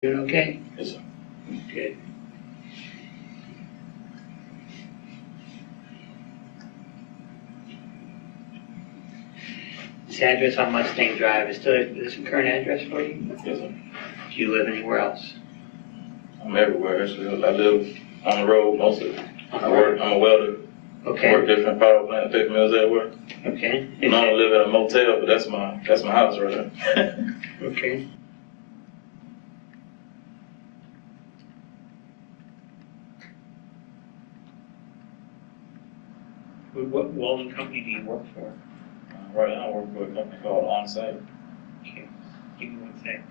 Doing okay? Yes, sir. Good. This address on Mustang Drive is this a current address for you? Yes, sir. Do you live anywhere else? I'm everywhere, actually. I live on the road mostly. I'm a welder. Okay. I work different power plant, paper mills everywhere. Okay. I don't live in a motel, but that's my house right there. Okay. What welding company do you work for? Right now I work for a company called On-Site. Okay. Give me 1 second.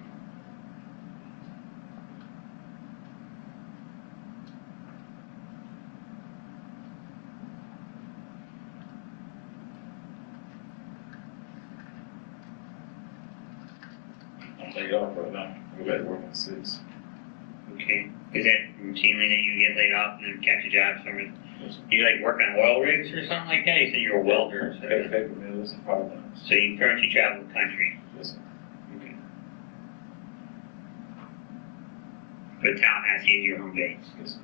I'm laid off right now. I go back to work at 6. Okay. Is that routinely that you get laid off and then catch a job somewhere? Yes, sir. Do you like work on oil rigs or something like that? You said you're a welder. So, Paper mills and power plants. so you currently travel the country? Yes, sir. Okay. But Tallahassee is your home base? Yes, sir.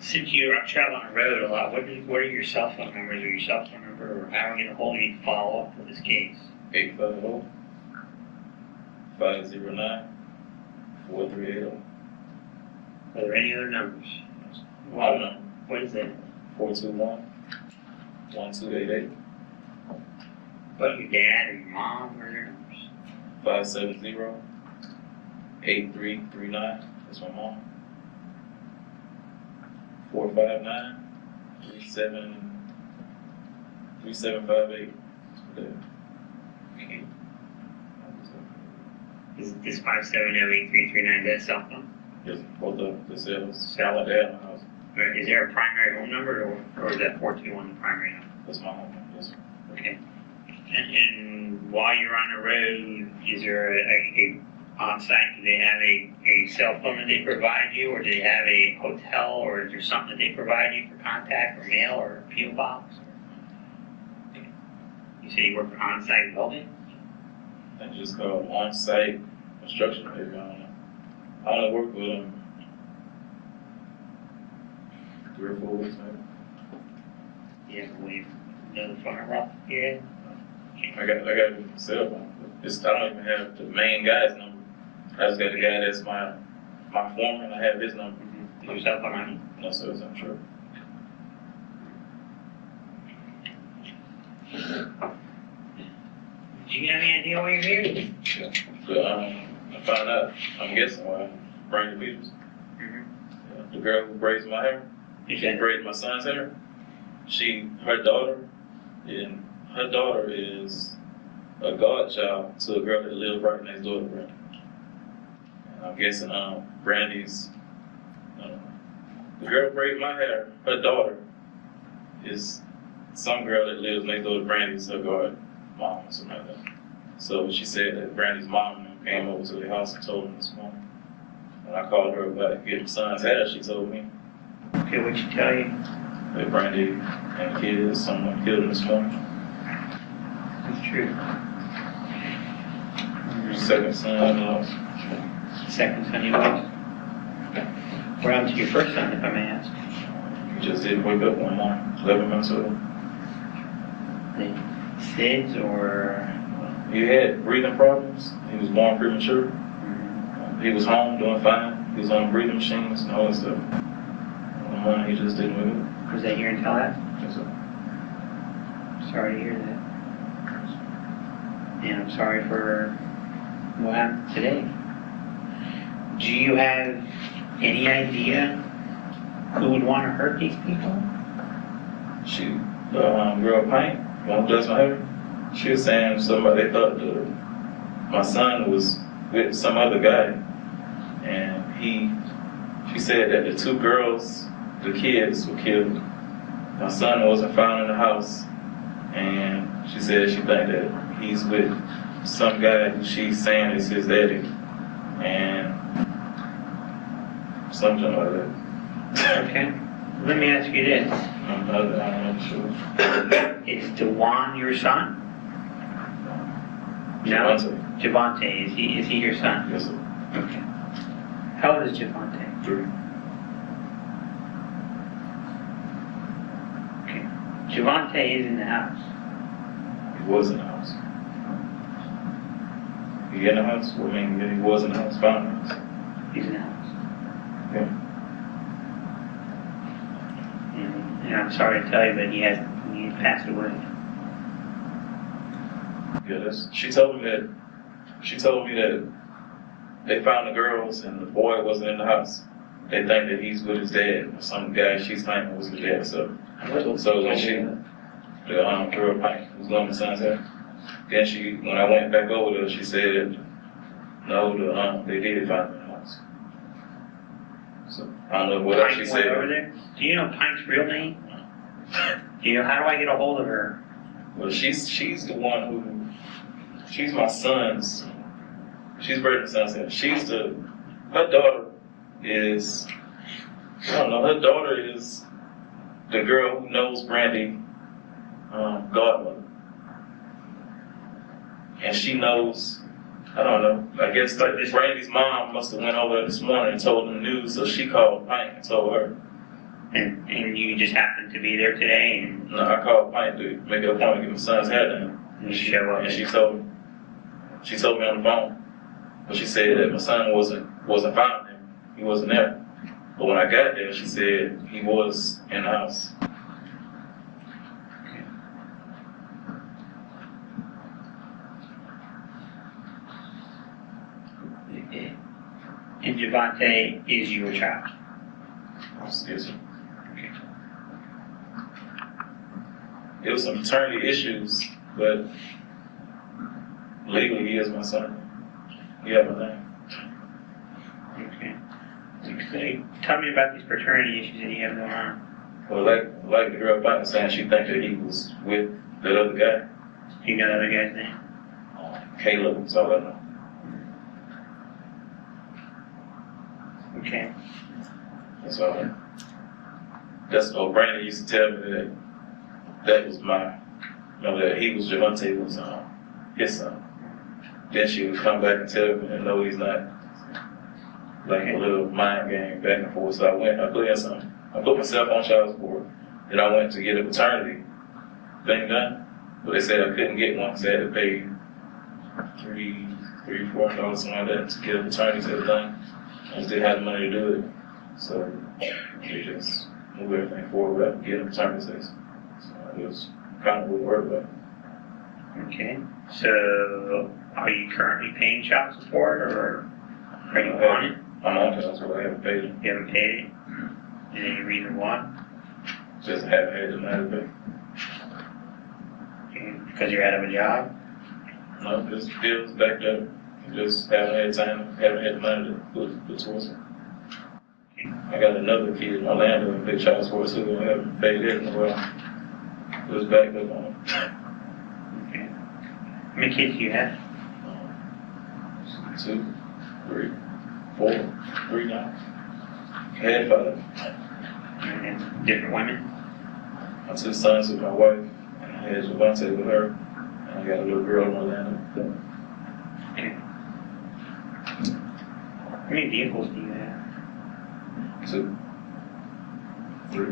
Since you travel on the road a lot, what are your cell phone numbers or your cell phone number, or how are we going to hold you to follow up with this case? 850-509-4380. Are there any other numbers? My number, What is that? 421-1288. What, your dad or your mom? What are their numbers? 570-8339. That's my mom. 459-3758. Okay. Is this 570-8339 that cell phone? Yes, both of the cells. Cell. My dad in the house. Or is there a primary home number, or is that 421 the primary number? That's my home number. Yes, sir. Okay. And while you're on the road, is there a on-site, do they have a cell phone that they provide you, or do they have a hotel, or is there something that they provide you for contact, or mail, or P.O. box? Okay. You say you work for on-site welding? I think it's just called on-site construction, maybe. I don't know. I only work with them 3 or 4 weeks, maybe. You have to wait another phone number off here? I got a cell phone. I don't even have the main guy's number. I just got the guy that's my foreman. I have his number. Is your cell phone on? No, sir, I'm sure. Do you have any idea why you're here? Yeah. But I found out, I'm guessing why, Brandi Peters. Mm-hmm. The girl who braids my hair, she braids my son's hair. Her daughter is a godchild to a girl that lives right next door to Brandi. And I'm guessing Brandi's, the girl who braids my hair, her daughter is some girl that lives next door to Brandi's her god mom or something like that. So she said that Brandi's mom came over to the house and told me this morning. When I called her about getting son's hair, she told me. Okay, what'd she tell you? That Brandi and the kid, someone killed him this morning. It's true. Second son I lost. Second son you lost? What happened to your first son, if I may ask? He just didn't wake up one morning, 11 months old. The SIDS or? He had breathing problems. He was born premature. He was home doing fine. He was on breathing machines and all that stuff. One morning he just didn't wake up. Was that here in Tallahassee? Yes, sir. Sorry to hear that. And I'm sorry for what happened today. Do you have any idea who would want to hurt these people? She, girl Pink, one who does my hair, she was saying somebody thought my son was with some other guy, and she said that the 2 girls, the kids, were killed. My son wasn't found in the house, and she said she think that he's with some guy who she's saying is his daddy, and something like that. Okay. Let me ask you this. I'm not sure. Is DeJuan your son? No. JaVonte, is he your son? Yes, sir. Okay. How old is JaVonte? 3. Okay. JaVonte is in the house. He was in the house. He in the house? What I mean, he was in the house, found in the house. He's in the house. Yeah. And I'm sorry to tell you, but he passed away. Yeah, she told me that they found the girls and the boy wasn't in the house. They think that he's with his dad. Some guy she's claiming was his dad. So when the girl Pike was going to son's hair, then when I went back over there, she said, no, they did find him in the house. So I don't know what else she said. Over there? Do you know Pike's real name? Do you know, how do I get a hold of her? Well, she's the one who, she's my son's, she's Braden's son's hair. Her daughter is, I don't know, her daughter is the girl who knows Brandi, godmother. And she knows, I don't know, I guess like Brandi's mom must have went over there this morning and told them the news, so she called Pike and told her. And you just happened to be there today and... No, I called Pike to make an appointment to get my son's hair done. And show up. And she told me on the phone. But she said that my son wasn't found there. He wasn't there. But when I got there, she said he was in the house. And JaVonte is your child? Yes, sir. It was some paternity issues, but legally he is my son. He had my name. Okay. So tell me about these paternity issues that you have going on. Well, like the girl back saying, she thinks that he was with that other guy. Do you know that other guy's name? Caleb, that's all I know. Okay. That's all I know. That's what Brandi used to tell me that was that he was JaVonte was his son. Then she would come back and tell me that no, he's not. Like a little mind game back and forth. So I put myself on child support. Then I went to get a paternity thing done. But they said I couldn't get one because I had to pay $400, something like that, to get a paternity test done. I just didn't have the money to do it. So they just moved everything forward without getting a paternity test. So it was kind of what worked about. Okay. So are you currently paying child support or are you on it? I'm on child support. I haven't paid it. You haven't paid it? Is there any reason why? Just haven't had the money to pay. Okay. Because you're out of a job? No, just bills backed up. Just haven't had time, haven't had the money to put towards it. I got another kid in Orlando and big child support too. I haven't paid it in a while. It was backed up on it. Okay. How many kids do you have? 2, 3, 4, 3 now. I had 5. And different women? My 2 sons with my wife, and I had JaVonte with her, and I got a little girl in Orlando. Okay. How many vehicles do you have? 2, 3.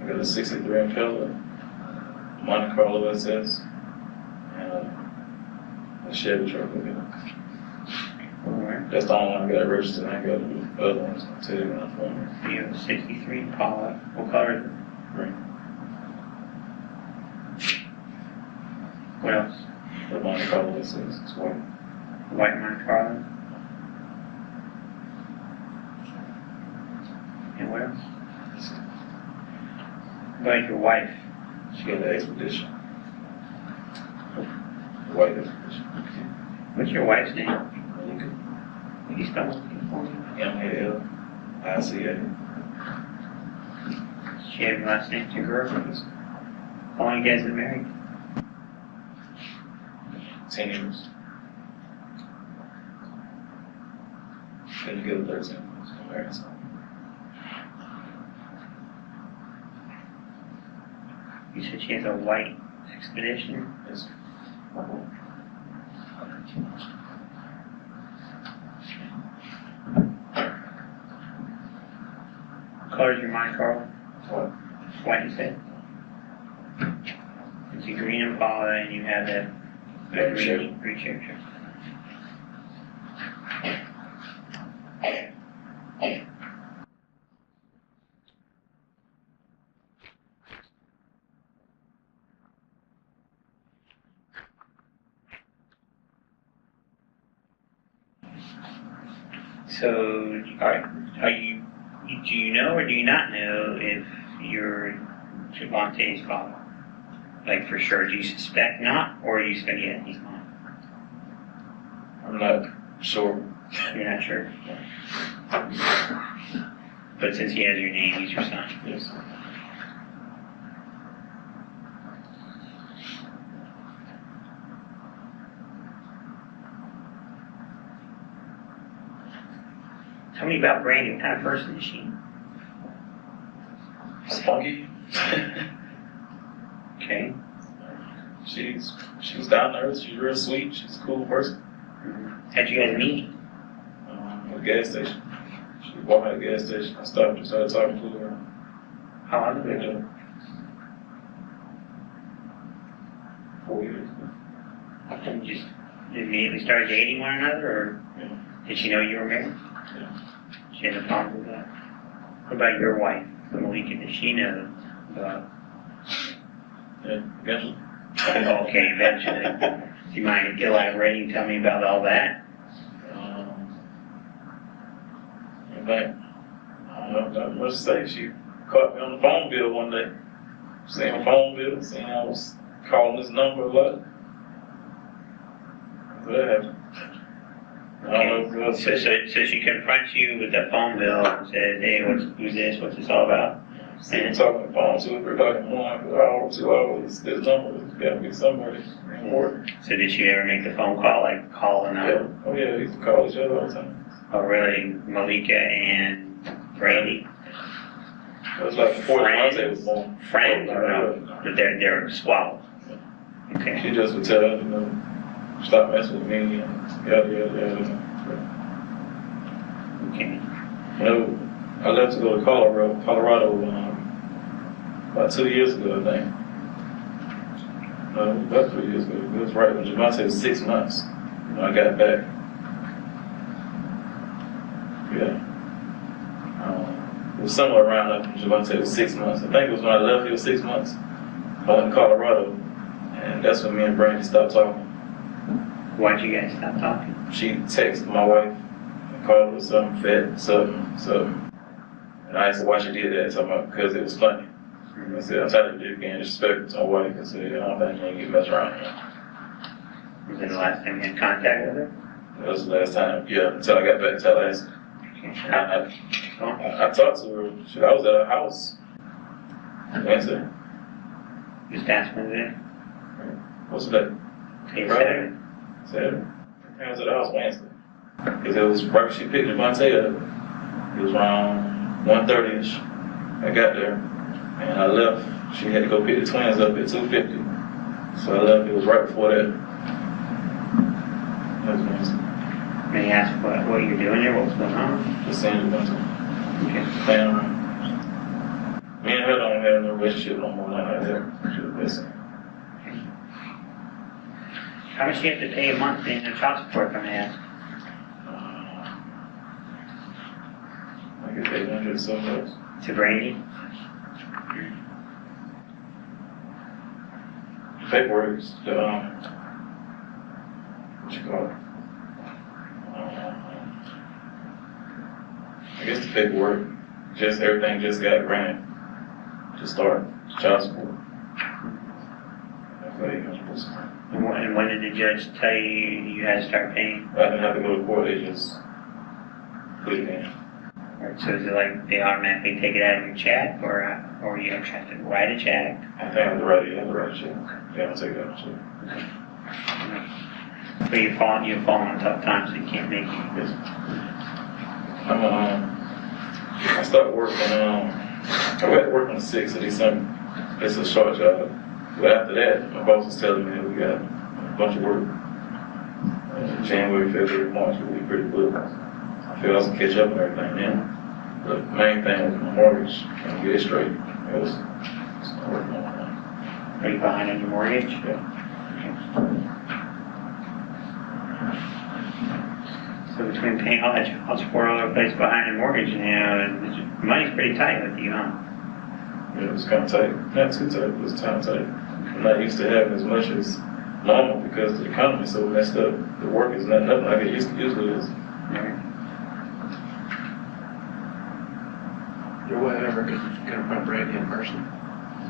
I got a 63 Impala, Monte Carlo SS, and a Chevy truck with it. Alright. That's the only one I got registered. I ain't got the other ones. I'll tell you when I'm from. You have a 63 Impala. What color is it? Green. What else? The Monte Carlo SS. It's white. White Monte Carlo. And what else? What about your wife? She got the Expedition. The white Expedition. What's your wife's name? Malika. Can you spell it for me? M-A-L-I-C-A. She have your last name, Segura? How long you guys been married? 10 years. Been together 13 years. Married, so. You said she has a white Expedition? Yes. Color's your mind, Carl? What? White, you said? It's a green Impala, and you have that green shirt. So, do you know or do you not know if you're JaVonte's father? Like for sure, do you suspect not, or are you saying, yeah, he's not? I'm not sure. You're not sure? But since he has your name, he's your son. Yes. Tell me about Brandi. What kind of person is she? Spunky. Okay. She's down to earth. She's real sweet. She's a cool person. How'd you guys meet? At a gas station. She walked at a gas station. I stopped and started talking to her. How long ago? 4 years. And you just immediately started dating one another, or did she know you were married? Yeah. She had a problem with that. What about your wife, Malika? Did she know about? Yeah, eventually. Okay, eventually. Do you mind elaborating? Tell me about all that. In fact, I don't know what to say. She caught me on the phone bill one day. Seen my phone bill, seen I was calling this number a lot. So that happened. I don't know. So she confronts you with that phone bill and says, hey, who's this? What's this all about? And talking on the phone 2 or 3 o'clock in the morning, for an hour, 2 hours, this number has got to be somebody important. So did you ever make the phone call, like call the number? Yeah. Oh yeah, we used to call each other all the time. Oh really? Malika and Brandi? It was like before JaVonte was born. Friends or no? But they're squabbles. Okay. She just would tell her, stop messing with me and yada yada yada. Okay. I left to go to Colorado about 2 years ago, I think. No, about 3 years ago. It was right when JaVonte was 6 months when I got back. Yeah. It was somewhere around that when JaVonte was 6 months. I think it was when I left, he was 6 months. I went to Colorado, and that's when me and Brandi stopped talking. Why'd you guys stop talking? She texted my wife and called her something fat, something. And I asked her why she did that, because it was funny. I said, I'm tired of you being disrespectful to my wife. I said, I don't think you ain't get messed around here. Was that the last time you had contact with her? That was the last time, yeah, until I got back to Tallahassee. I talked to her. I was at her house Wednesday. Just ask me there. What's the day? Saturday. Saturday. I was at her house Wednesday. Because it was right when she picked JaVonte up. It was around 1:30ish. I got there and I left. She had to go pick the twins up at 2:50. So I left. It was right before that. That was Wednesday. May I ask what you're doing there? What was going on? Just seeing JaVonte. Okay. Playing around. Me and her don't have no relationship no more like that. She was missing. How much do you have to pay a month in child support, if I may ask? I get $800 so much. To Brandi? Paperwork, what you call it? I guess the paperwork, just everything just got granted to start child support. And when did the judge tell you you had to start paying? I didn't have to go to court, they just put it in. So is it like they automatically take it out of your check, or you have to write a check? I think I have to write it, check. Yeah, I'll take that on check. But you're falling on tough times, so you can't make it. Yes. I started working, I went to work on the 6th of December. it's a short job. But after that, my boss was telling me that we got a bunch of work. January, February, March will be pretty good. I feel I can catch up and everything then. But the main thing was my mortgage, and get it straight. It was working on that. Are you behind on your mortgage? Yeah. So between paying all that child support, all the place behind your mortgage, the money's pretty tight with you, huh? Yeah, it was kind of tight. Not too tight, but it was kind of tight. I'm not used to having as much as normal because the economy is so messed up. The work is nothing like it usually is. Right. Your wife ever confront Brandi in person?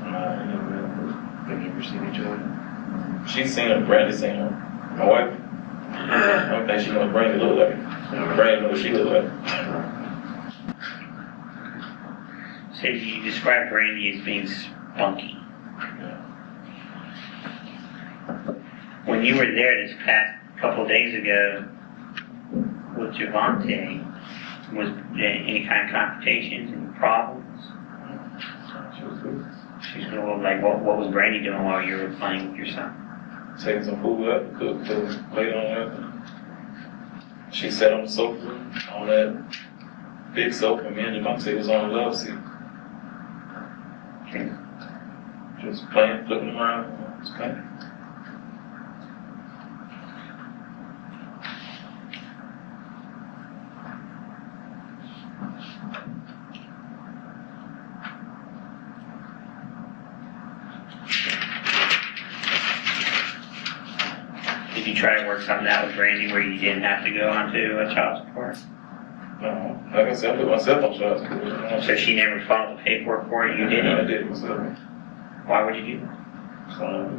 Nah, I ain't never met her. Have you ever seen each other? She's seen her, Brandi seen her. My wife, I don't think she knows Brandi look like. Brandi knows what she look like. So you described Brandi as being spunky. When you were there this past couple days ago with JaVonte, was there any kind of confrontations and problems? She was good. She's going like, what was Brandi doing while you were playing with your son? Taking some food up, cooked, laid on her. She sat on the sofa, on that big sofa, and me and JaVonte was on the love seat. Okay. Just playing, flipping around, just playing. Did you try to work something out with Brandi where you didn't have to go onto a child support? No, like I said, I put myself on child support. So she never filed the paperwork for it, you did I it? did myself. Why would you do that? So,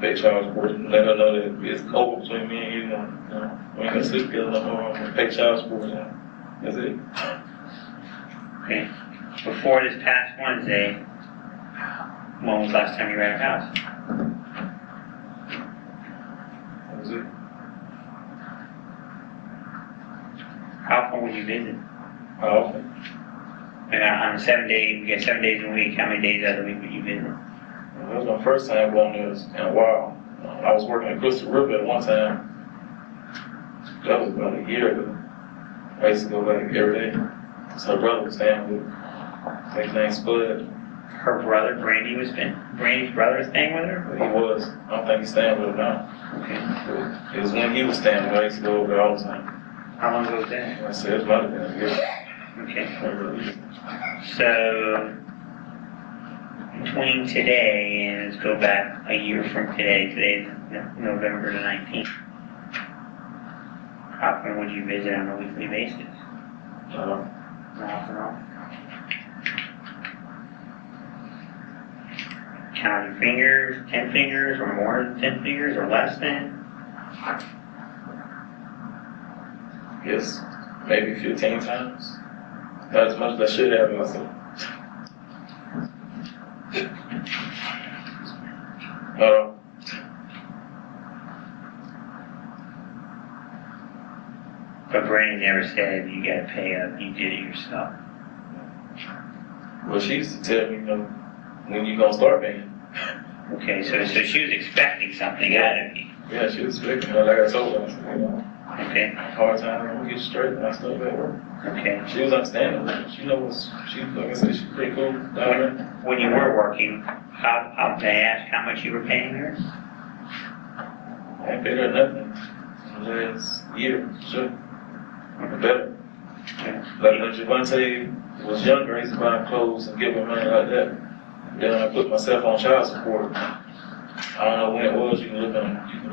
pay child support, let her know that it's over between me and you. We ain't gonna sleep together no more. I'm gonna pay child support. That's it. Okay. Before this past Wednesday, when was the last time you were at her house? That was it. How often would you visit? How often? And on 7 days, we get 7 days a week, how many days out of the week would you visit? That was my first time going there in a while. I was working at Crystal River at one time. That was about a year ago. I used to go back every day. So her brother was staying with her. His name's Splayed. Her brother, Brandi's brother is staying with her? He was. I don't think he's staying with her now. Okay. But it was when he was staying with her. I used to go over there all the time. How long ago was that? I said, it might have been a year. Okay. So, between today and let's go back a year from today, today's November the 19th, how often would you visit on a weekly basis? Not often at all. Count your fingers, 10 fingers, or more than 10 fingers, or less than? Yes, maybe 15 times. Not as much as I should have myself. But Brandi never said you gotta pay up, you did it yourself. Well, she used to tell me, when you gonna start paying. Okay, so she was expecting something out of you. Yeah, she was expecting, like I told her, I said, Okay. hard time, I'm gonna get straight and I still at work. Okay. She was understanding. She knows, like I said, she's pretty cool down there. When you were working, how may I ask how much you were paying her? I ain't paid her nothing in the last year, sure. Better. Yeah. Like when JaVonte was younger, I used to buy him clothes and give him money like that. Then I put myself on child support. I don't know when it was, you can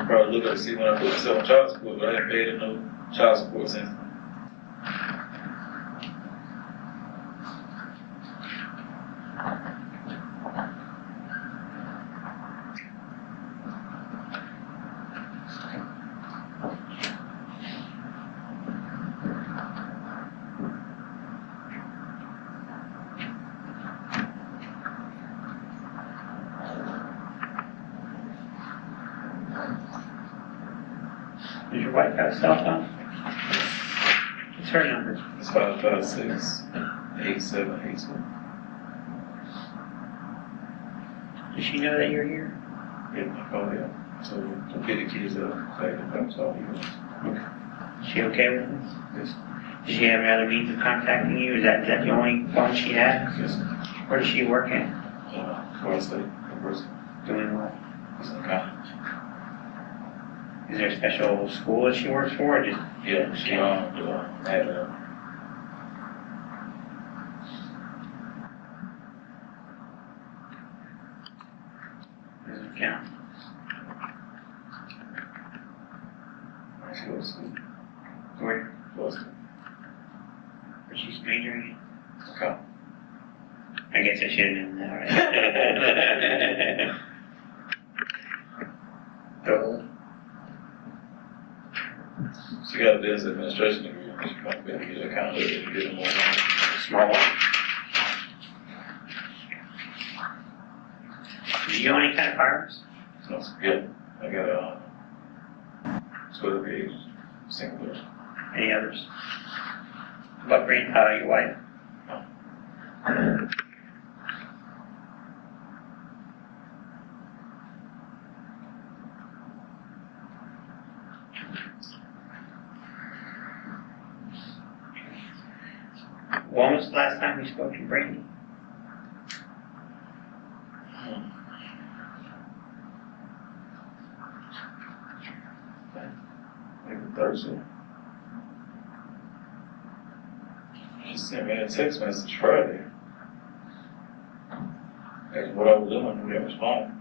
probably look up and see when I put myself on child support, but I haven't paid no child support since. Does your wife have a cell phone? What's her number? It's 556-8782. Does she know that you're here? Yeah, I called her. So don't get the kids up. Say the cops all you. Is she okay with this? Yes. Does she have any other means of contacting you? Is that the only phone she has? Yes. Where does she work at? Florida State University. Doing what? It's in college. Is there a special school that she works for, or just? Yeah, she had Doesn't count. she goes to school. Where? Florida State. Where she's majoring in? Okay. I guess I should have known that, right? So, She got a business administration degree. She might be able to get an account if you get more money. small one. Do you own any kind of firearms? So, yeah, I got a 12 gauge singular. Any others? What brand? Your wife? When was the last time we spoke to Brandi? Maybe Thursday. She sent me a text message Friday. That's what I was doing. We didn't respond.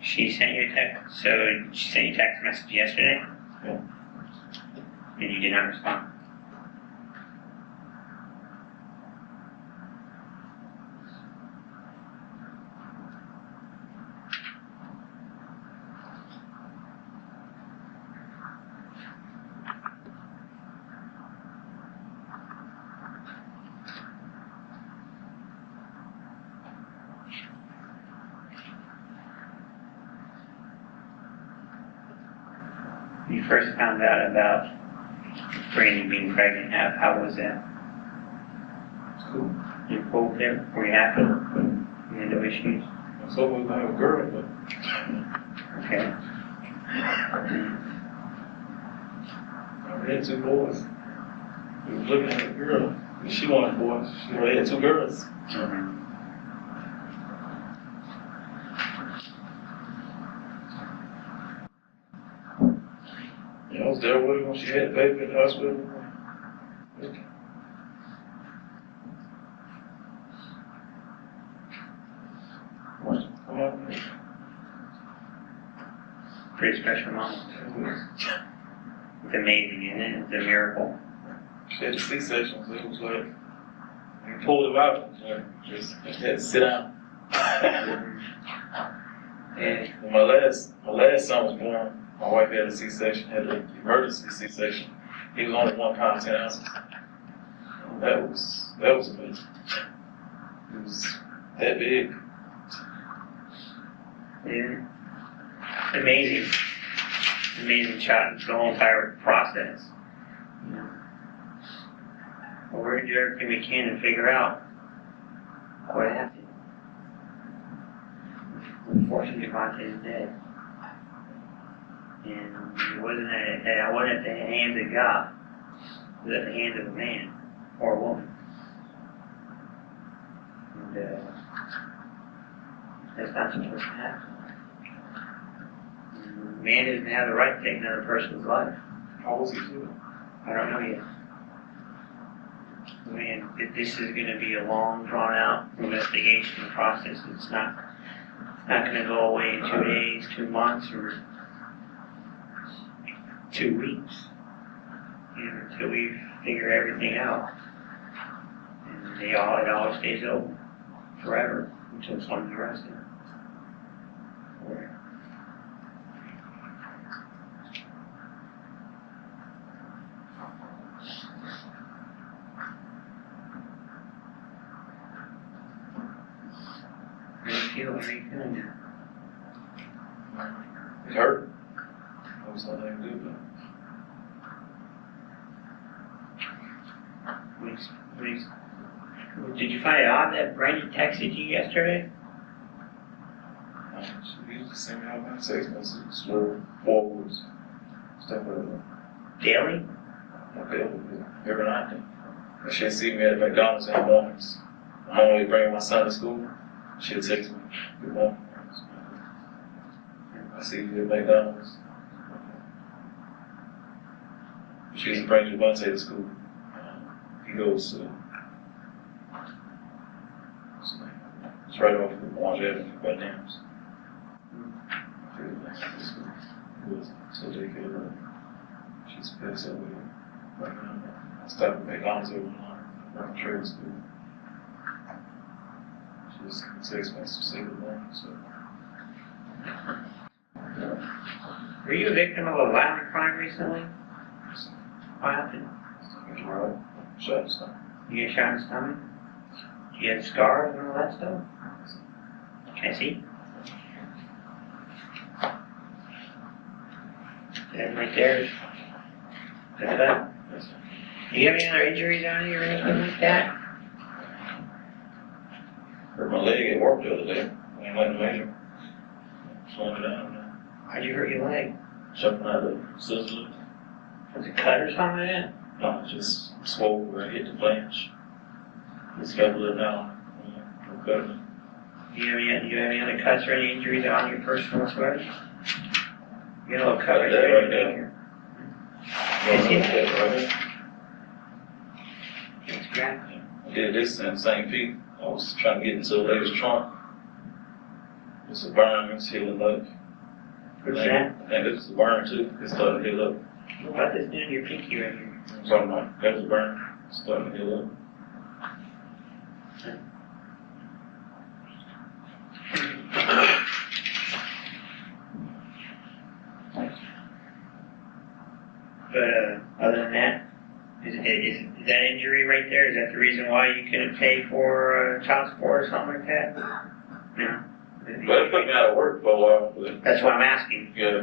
She sent you a text. So she sent you a text message yesterday? Yeah. And you did not respond? You first found out about Brandi being pregnant. How was that? Cool. You cool with it? Were you happy? You had no issues? So we're gonna have a girl, but Okay. I had 2 boys. We were looking at a girl. She wanted boys. She already had 2 girls. Yeah, I was there with her when she had the baby at the hospital. Come on. Pretty special moment. It's amazing, isn't it? It's a miracle. She had the C-section, so it was like, you pulled it out, just had to sit down. And when my last son was born, my wife had a C-section, had an emergency C-section. He was only 1 pound 10 ounces. That was amazing. It was that big. Yeah. Amazing. Amazing shot. The whole entire process. Well, we're gonna do everything we can to figure out what happened. Unfortunately, JaVonte is dead. And it wasn't at the hands of God. It was at the hands of a man or a woman. And that's not supposed to happen. Man doesn't have the right to take another person's life. How was he doing? I don't know yet. Man, this is going to be a long, drawn-out investigation process. It's not going to go away in 2 days, 2 months, or 2 weeks. Until we figure everything out. And it all stays open forever until someone's arrested. How are you feeling now? It hurt. There was nothing to do about it. Did you find it odd that Brandi texted you yesterday? send me all my text messages, little forwards, stuff like that. Daily? Okay, every night. And she'll see me at McDonald's in the mornings. I'm on my way bringing my son to school. She'll text me, good morning. I see you at McDonald's. She used to bring JaVonte to school. He goes to, it's right off the Orange Avenue by Nams. So they could, she's passed away. I stopped at McDonald's over around trade school. She just text me to say good morning, so. Were you a victim of a violent crime recently? What happened? Shot in the stomach. You get shot in the stomach? Do you have scars and all that stuff? Can I see? That right there is the cut. Do you have any other injuries on you or anything like that? Hurt my leg at work the other day. I went to measure. Slowing it down. How'd you hurt your leg? Jumping out of the scissors. Was it cut or something like that? No, just swole where I hit the flange. Just got a little now. Okay. Do you have any other cuts or any injuries on your person whatsoever? You got a little cut right there. Right there. Can you see Right there. It's great. I did this in St. Pete. I was trying to get into the lady's trunk. It's a burn, it's healing up. What's that? And this is a burn too. It's starting to heal up. What about this doing your pinky right here? Something like that was a burn. It's starting to heal up. But other than that, is that injury right there, is that the reason why you couldn't pay for child support or something like that? No? But it put me out of work for a while. But That's what I'm asking. yeah,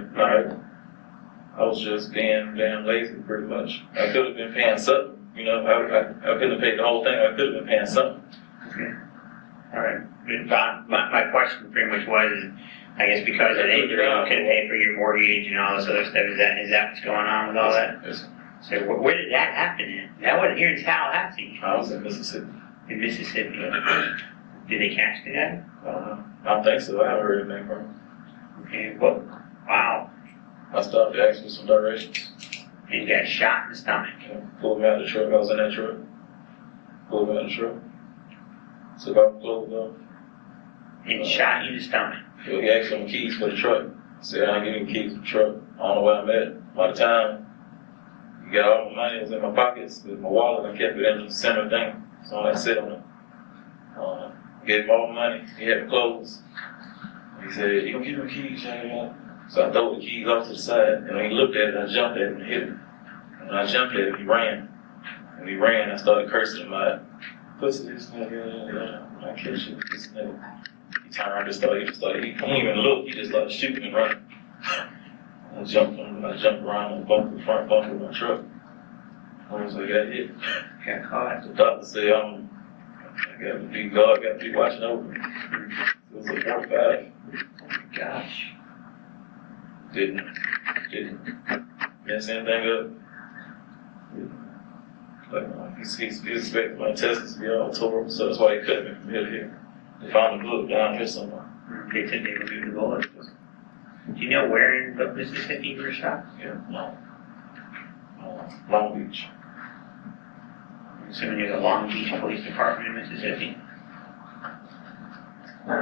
I was just being damn lazy pretty much. I could have been paying something. You know, I couldn't have paid the whole thing. I could have been paying something. Okay. All right. But my question pretty much was, I guess because of the injury, you couldn't pay for your mortgage and all this other stuff. Is that what's going on with all that? Yes. So where did that happen in? That wasn't here in Tallahassee. I was in Mississippi. In Mississippi. Did they catch the guy? I don't think so. I haven't heard anything from him. Okay, well, wow. I stopped to ask for some directions. And you got shot in the stomach. Pulled me out of the truck. I was in that truck. Pulled me out of the truck. Took off the clothes off. And shot you in the stomach. He asked for the keys for the truck. I said, I'll give you the keys for the truck. I don't know where I'm at. By the time he got all my money, it was in my pockets. With my wallet, I kept it in the center thing. So I sit on it. Gave him all the money. He had the clothes. He said, you don't give me the keys, So I threw the keys off to the side. And when he looked at it, I jumped at him and hit him. And when I jumped at him, he ran. When he ran, I started cursing him out. Pussy, this nigga, I catch you, this nigga. He turned around and he didn't even look, he just started shooting and running. I jumped around and bumped the front bumper of my truck. I was like, got hit. Got caught. The doctor said, I got to be God, got to be watching over me. It was a 45. Oh my gosh. Didn't mess anything up. Like, he expected my intestines to be all tore up, so that's why he cut me from here to here. They found the bullet down here somewhere. They said they removed the bullet. Do you know where in Mississippi you were shot? Yeah, no. Long Beach. I'm assuming there's a Long Beach Police Department in Mississippi. How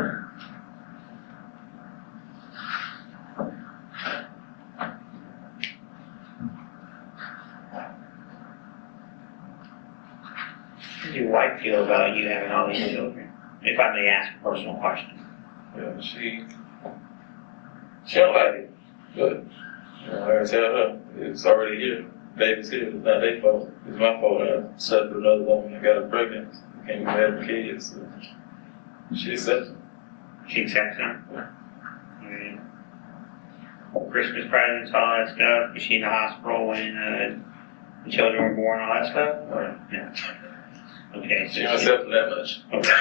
does your wife feel about you having all these children? If I may ask a personal question. Yeah, she don't like it, but I tell her it's already here. Baby's here. It's not their fault. It's my fault. I slept with another woman and got her pregnant. Can't even have the kids. So she accepts it. She accepts them? Christmas presents, all that stuff. Was she in the hospital when the children were born, all that stuff? Right. Yeah. Okay. She don't accept that much. Okay.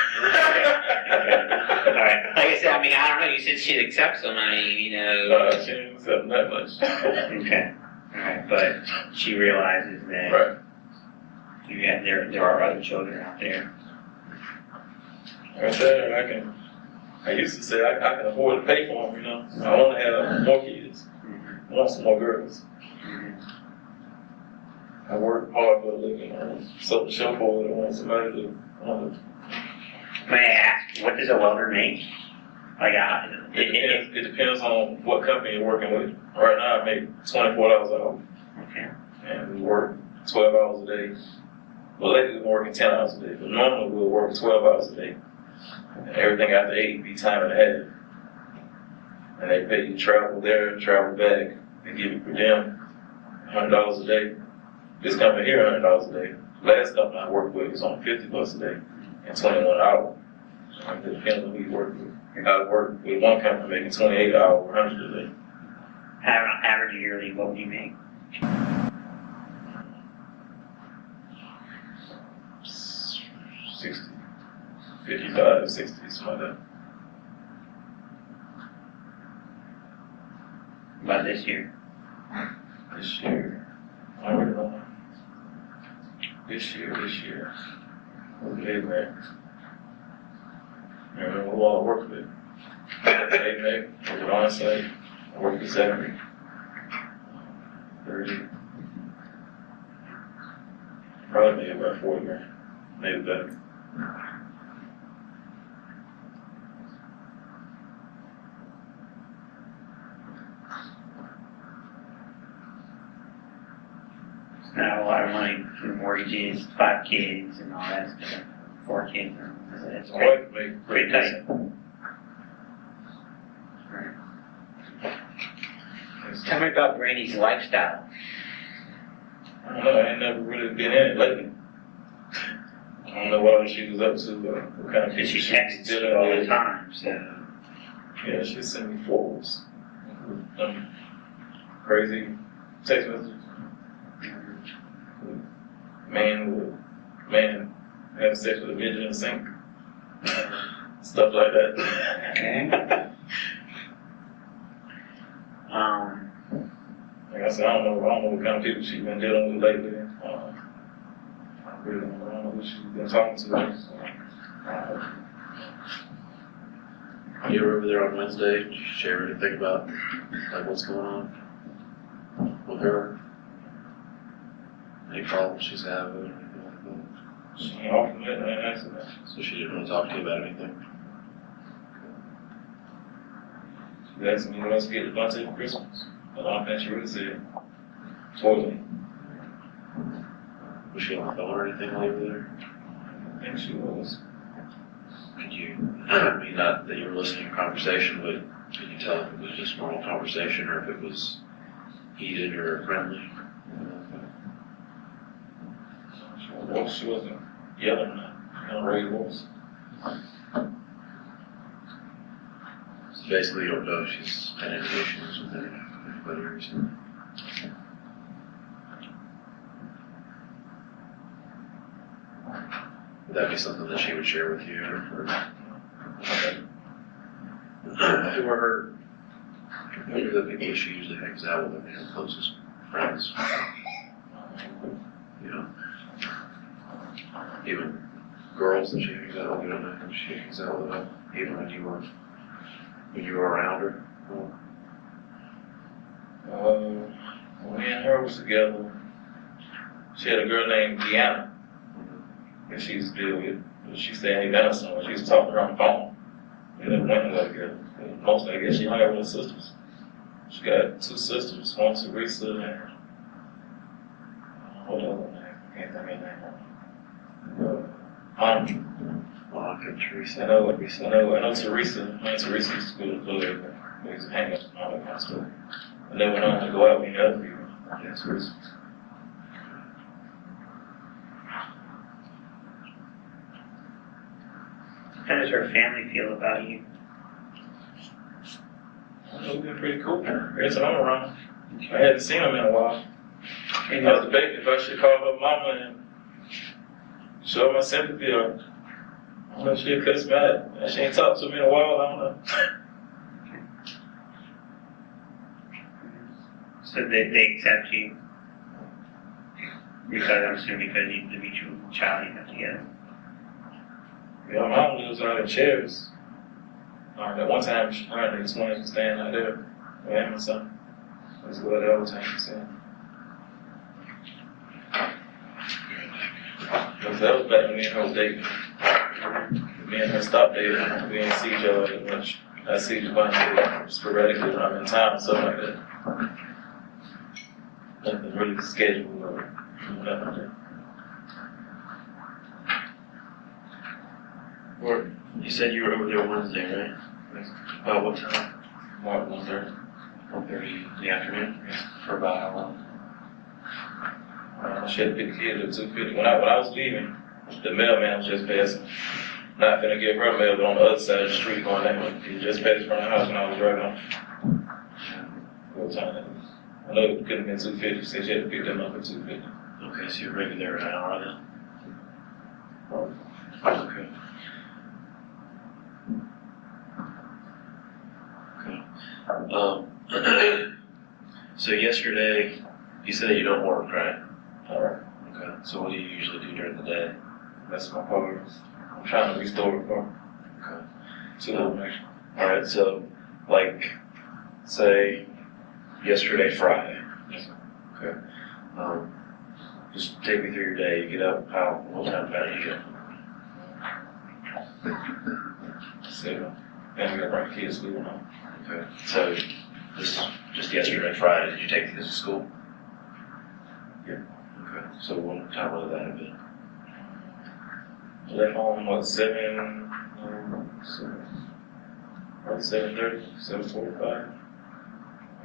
All right. Like I said, I mean, I don't know. You said she'd accept some money, you know. She don't accept that much. Okay. All right. But she realizes that Right. there are other children out there. Like I said, I used to say I can afford to pay for them, you know. I want to have more kids. I want some more girls. I work hard for a living. Something to show for it. I want somebody to. May I ask, what does a welder make? Like, It depends on what company you're working with. Right now, I make $24 an hour. Okay. And we work 12 hours a day. Well, lately we're working 10 hours a day, but normally we'll work 12 hours a day. And everything after 8 be time and a half. And they pay you travel there, travel back. They give you per diem, $100 a day. This company here, $100 a day. Last company I worked with was on $50 a day and 21 an hour. It depends on who you work with. I work with one company making 28 hours, 100 a day. Average yearly, what would you make? 60, 55, 60, something like that. About this year? This year, I don't really know. This year. AMAC. I don't know who all I work with. AMAC, I work with on-site, I work with 70, 30. Probably maybe about 40 grand, maybe better. Not a lot of money for mortgages, 5 kids and all that stuff. 4 kids. It's My wife make pretty pretty tight. decent. Tell me about Brandi's lifestyle. I don't know, I ain't never really been in it lately. I don't know what all she was up to, what kind of She people texts you all the time, so. Yeah, she sent me forwards. Crazy text messages. Man having sex with a midget in the sink. Stuff like that. Okay. Like I said, I don't know what kind of people she's been dealing with lately. I really don't know who she's been talking to. You were over there on Wednesday. Did you share anything about like what's going on with her? Any problems she's having or anything like that? She ain't often met an accident. So she didn't want to talk to you about anything? She asked me what else to get JaVonte for Christmas. But I don't think she really said towards me. Was she on the phone or anything while you were there? I think she was. Could you, I mean, not that you were listening to your conversation, but could you tell if it was just normal conversation or if it was heated or friendly? Well, she wasn't yelling, raised voice. So basically, you don't know if she's had any issues with anybody recently. Would that be something that she would share with you? Who are the people that she usually hangs out with? I mean, her closest friends. You know, even girls that she hangs out with, you don't know who she hangs out with, even when you were around her. When me and her was together, she had a girl named Deanna that she used to deal with. She stayed in Atlanta somewhere. She used to talk to her on the phone. They never went nowhere together. Mostly, I guess, she hung out with her sisters. She got 2 sisters, one Teresa and what other name? I can't think of her name. Monica, Teresa. I know Teresa. Me and Teresa used to go to the club. We used to hang out and all that kind of stuff. And then went on to go out with other people. Yeah, Teresa. How does her family feel about you? We've been pretty cool. Every time I'm around, I hadn't seen them in a while. I was debating if I should call her mama and show my sympathy or I don't know, she'll cuss mad. She ain't talked to me in a while, I don't know. So they accept you? Because I'm assuming because you the mutual child you have together. Yeah, my mom lives out in Cherries. At one time, her and the twins was staying out there with him and son. That's what the old time was saying. That was back when me and her was dating. Me and her stopped dating. We didn't see each other that much. I see JaVonte sporadically when I'm in town, something like that. Nothing really scheduled or nothing like that. Or you said you were over there Wednesday, right? Yes. About what time? Mark 1:30. 1:30 in the afternoon? Yes. For about how long? She had to pick the kids at 2:50. When I was leaving, the mailman was just passing. Not gonna give her mail, but on the other side of the street going that way. He just passed from the house when I was driving home. What time that was? I know it couldn't have been 2:50. She said she had to pick them up at 2:50. Okay, so you're maybe there an hour then? Okay. Okay. So yesterday, you said you don't work, right? Alright. Okay. So what do you usually do during the day? That's my car. I'm trying to restore the car. Okay. To the connection. Alright, so like, say, yesterday, Friday. Yes, sir. Okay. Just take me through your day. You get up, what time do you get? So, then we gotta bring the kids to school now. Okay. So, just yesterday, Friday, did you take the kids to school? Yeah. Okay. So what time would that have been? Left home, what, 7:30, 7:45.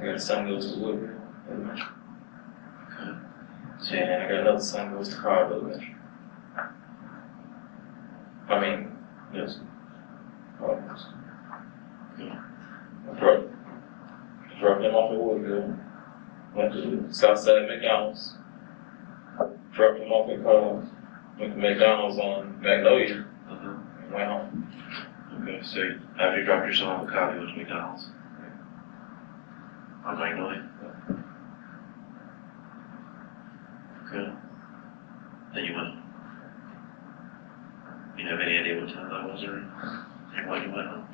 I got a son goes to Woodville Elementary. Okay. And I got another son goes to Carl Elementary. I mean, yes. Almost. Yeah. I dropped him off at Woodville. Went to Southside McDonald's. Dropped him off at Carl. Went to McDonald's on Magnolia. And went home. Okay, so after you dropped your son off at Cobb, you went to McDonald's? On Magnolia? Okay. Then you went. You have any idea what time that was or when you went home?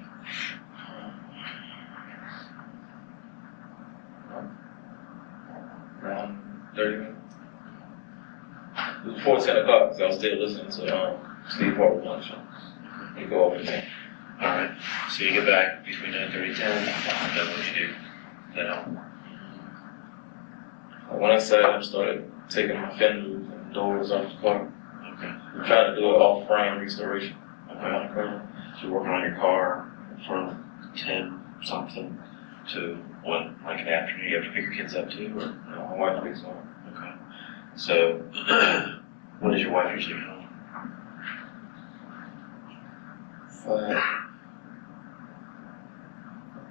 Around 30 minutes. It was before 10 o'clock, because I was still listening to Steve Harvey's lunch show. You go over there. Alright, so you get back between 9:30 and 10, and then what do you do? Then home? When I sat, I started taking my fenders and doors off the car. Okay. I'm trying to do an off-frame restoration. Okay. So you're working on your car from 10 something to what, like in the afternoon? You have to pick your kids up too, or? No, my wife picks one. Okay. So, when does your wife usually get home?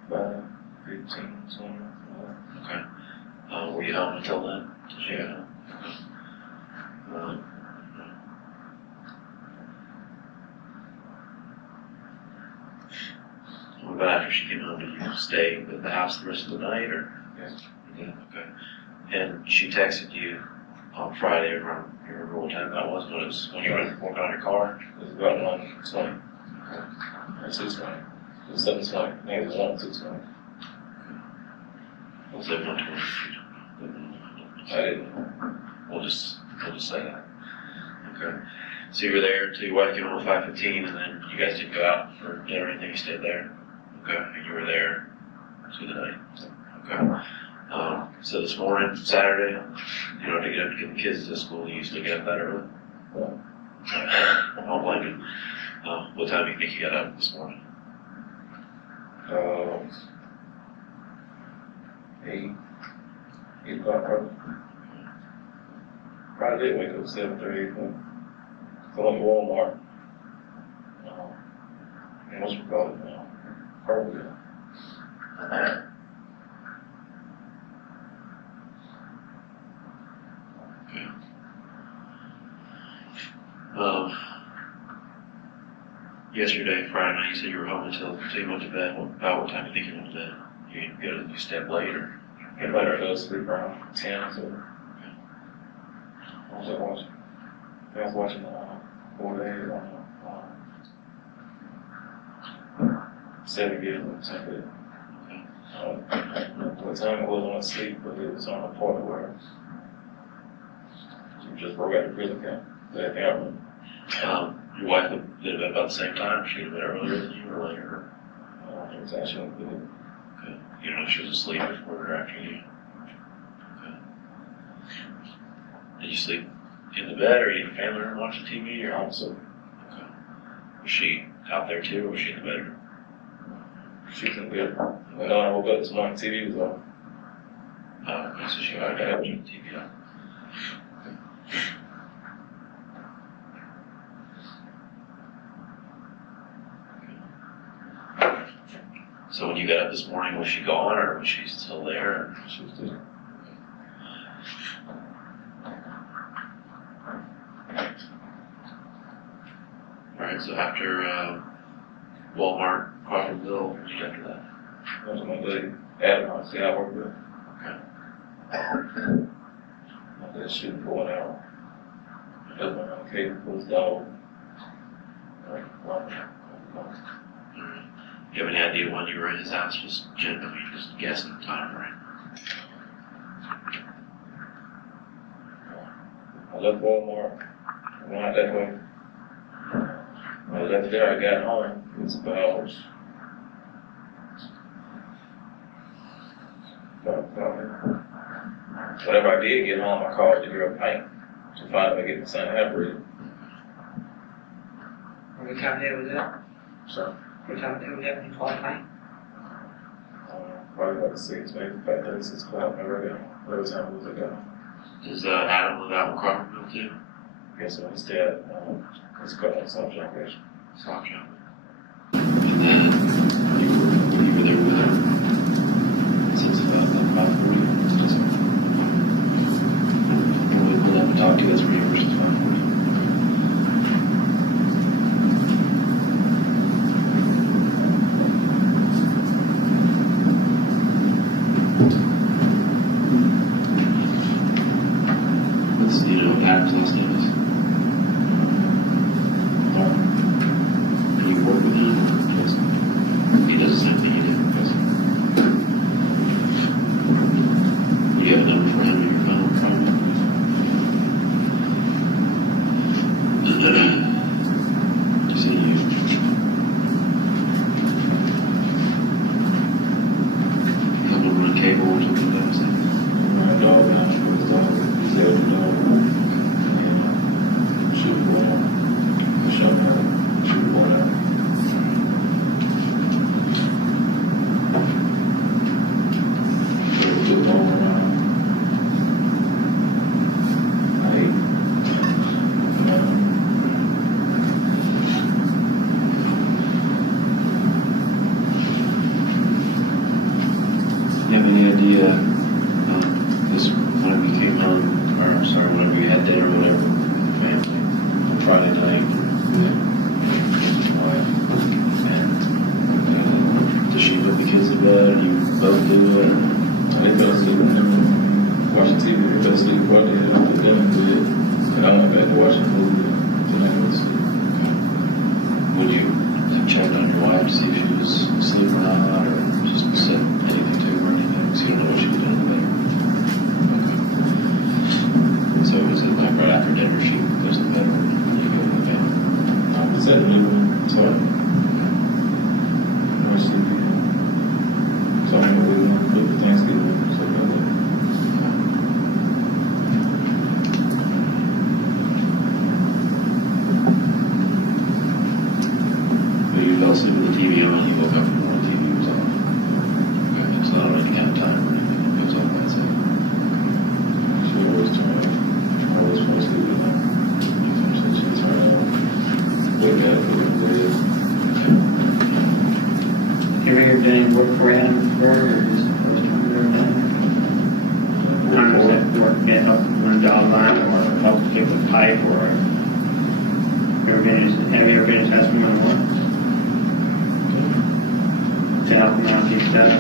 5:15, something. Okay. Were you home until then? Did she get home? What about after she came home? Did you stay at the house the rest of the night, or? Yes. Yeah. Okay. And she texted you on Friday. You remember what time that was? When you were working on your car? It was about 1:20. Or 2:20. It was 7:20. I think it was 1 or 2:20. We'll say 1:20. I didn't. We'll just say that. Okay. So you were there until your wife came home at 5:15, and then you guys didn't go out for dinner or anything. You stayed there. Okay. And you were there through the night. Okay. So this morning, Saturday, you know, to get up to get the kids to school, you usually get up that early. I don't blame you. What time do you think you got up this morning? 8 o'clock probably. Probably did wake up 7:30, 8 o'clock. So I went to Walmart. And what's it called now? Probably. yesterday, Friday night, you said you were home until you went to bed. About what time do you think you went to bed? You stayed late or? I better go to sleep around 10, so. I was watching. I was watching 4 days on 7 years or something. What time it was on sleep, but it was on a part where you just broke out the prison camp. That thing I remember. Your wife did it about the same time? She went earlier than you or later? I don't think it's actually good. Okay. You don't know if she was asleep before or after you? Okay. Did you sleep in the bed or you had family room watching TV or? Also, Okay. Was she out there too or was she in the bedroom? she was in bed. When I woke up this morning, TV was on. Okay, so she might have watching TV on. So when you got up this morning, was she gone or was she still there? She was there. Alright, so after Walmart, Crawfordville, what did you do after that? That was my buddy, Adam, I see I worked with. Okay. I did shooting for 1 hour. Just went on cable for his dog. Do you have any idea when you were at his house? Just generally, just guessing the time frame. I left Walmart, went out that way. When I left there, I got home. It was about whatever I did get home, I called the girl Pink to find out I get my son half-breed. What time of day was that? So, What time of day was that when you called Mike? probably like 6, maybe 5:30, 6 o'clock, whatever time it was ago. Does Adam live out in Crawfordville too? Guess what? Instead, it's called some junction. Soft shop. And then you were there with her since about 5:40. Just when we pulled up and talked to you, that's where you were since 5:40. You know what Adam's last name is? Can you work with him? Yes. He does the same thing you do. Yes. You have a number for him in your phone? You see you. Help him run cable or something like that. My dog, now, she was dog. He's there with the dog. Shoot the ball. Shoot the ball out. Took the ball around. I ate. You have any idea, this, whenever you came home, or sorry, whenever you had dinner or whatever, family, on Friday night, your wife, and does she put the kids to bed, or you both do it? They fell asleep and never watching TV. They fell asleep while they had dinner. And I went back to watching movie until they went to sleep. Would you have checked on your wife to see if she was asleep or not, or just said anything to her or anything, because you don't know what she was doing in the bedroom? Okay. So was it like right after dinner she goes to the bedroom and you go to the bed? I was at the living room. So I was sleeping. So I'm going to look for Thanksgiving. So I went. But you fell asleep with the TV on, you woke up from the TV was on. Okay, it's not running out of time or anything, it goes off by itself. She always turned out. I always fall asleep with her. So she turned out. Wake up, put her in bed. You ever hear Danny work for Adam before, or just how does that work? Get help run job line, or help get with pipe, or have you ever been his husband on work? to help him out and stuff?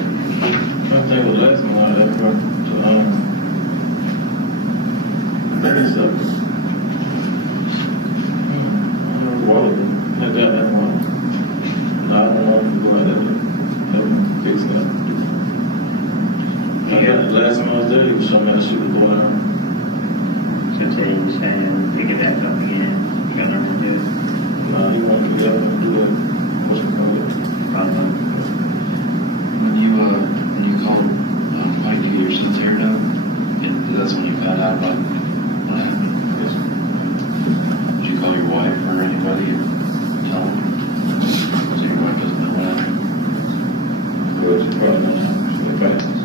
I think the last one I had stuff. Water. I got that one. No, I don't know if you're going to fix that. Yeah. The last time I was there, he was showing me how she was going out. So today he's saying, pick it back up again. You gotta learn to do it. No, he wanted to get up and do it. What's it called? When you called Mike to get your son's hair done, and that's when you found out about what happened. Did you call your wife or anybody and tell them? So your wife doesn't know what happened? Well, she probably not. She passes.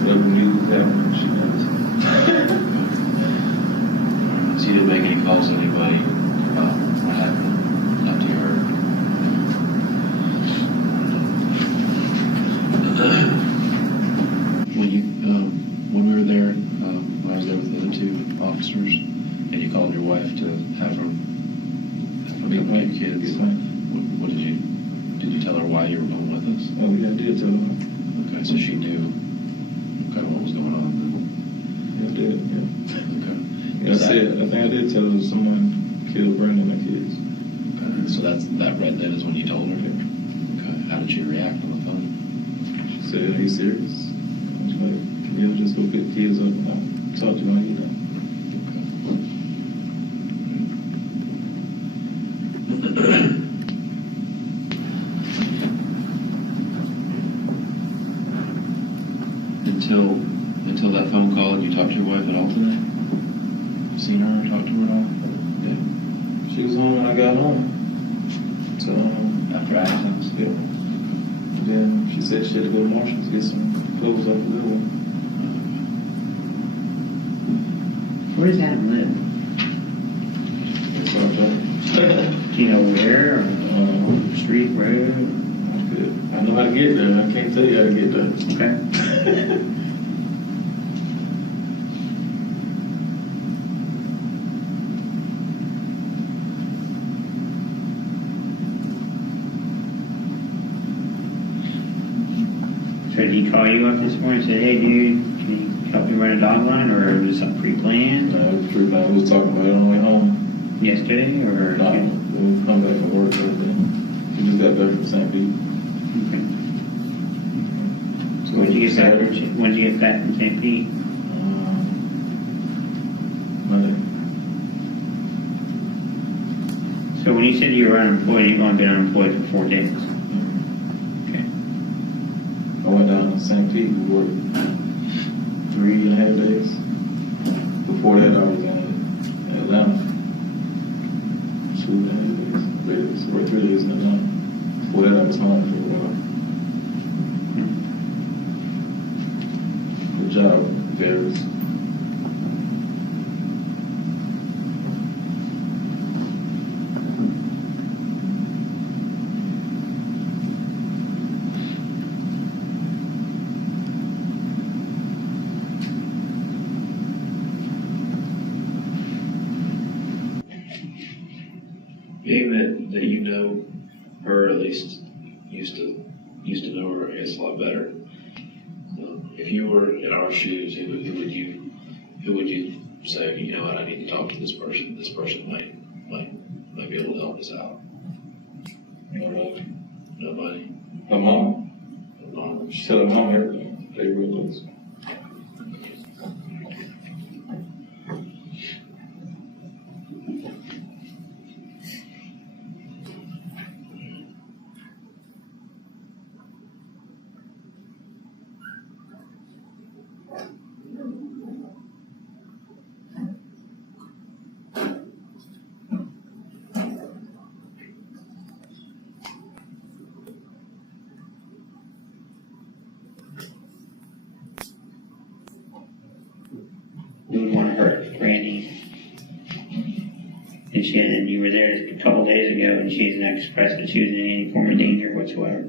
Whatever news happens, she does. So you didn't make any calls to anybody about what happened after you heard? When we were there, when I was there with the other two officers, and you called your wife to have her come get your kids, what did you tell her why you were going with us? Oh, yeah, I did tell her. Okay, so she knew kind of what was going on then? Yeah, I did, yeah. Okay. Yeah, I think I did tell her someone killed Brandi and my kids. Okay. So that right then is when you told her? Okay. How did she react on the phone? She said, are you serious? I was like, yeah, just go pick the kids up and I'll talk to you when I get done. Until that phone call, did you talk to your wife at all today? Seen her or talked to her at all? Yeah. She was home when I got home. So, After accidents? Yeah. Then she said she had to go to Marshall's to get some clothes off the little one. Where does Adam live? It's all done. Do you know where? Or street, road? That's good. I know how to get there. I can't tell you how to get there. Okay. So did he call you up this morning and say, hey dude, can you help me run a dog line, or was it something pre-planned? It was pre-planned. We was talking about it on the way home. Yesterday, or? No, we come back from work Thursday. We just got back from St. Pete. Okay. So when did you get back from St. Pete? Monday. So when you said you were unemployed, you've only been unemployed for 4 days? Okay. I went down to St. Pete. We worked 3.5 days. Before that, I was in Atlanta. 2.5 days. I worked 3 days in Atlanta. Before that, I was home for a while. The job varies. Being that you know her, at least used to know her, I guess, a lot better. If you were in our shoes, who would you say, you know what, I need to talk to this person. This person might be able to help us out. Nobody. Nobody. My mom. Mom. She said her mom everything. They real close. We would want to hurt Brandi. And you were there a couple days ago, and she hasn't expressed that she was in any form of danger whatsoever.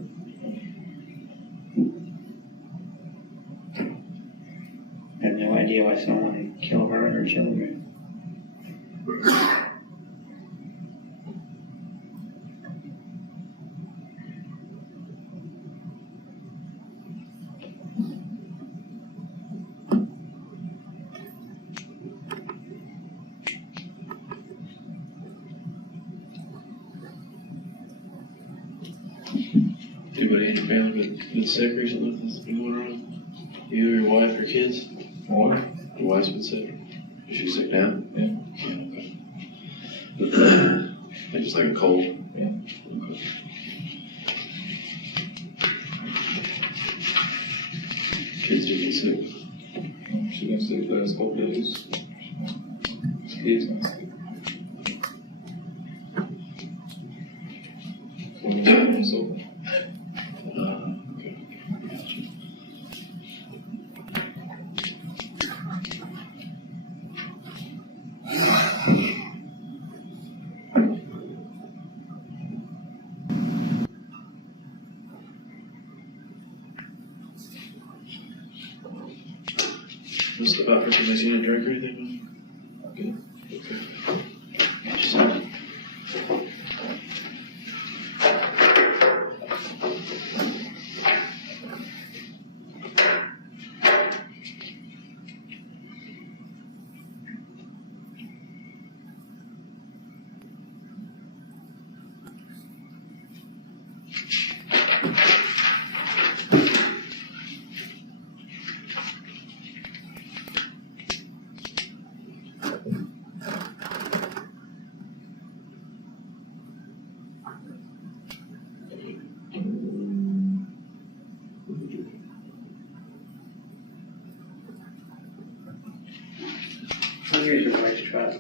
I have no idea why someone would kill her and her children. anybody in your family been sick recently? Nothing's been going around? You, your wife, your kids? My wife? Your wife's been sick? Is she sick now? Yeah. Okay. Like just like a cold? Yeah. Okay. Kids do get sick? She been sick the last couple days. Kids been sick. So, Okay. Just about for somebody seen a drink or anything? okay. Okay. Just How many is your wife's truck?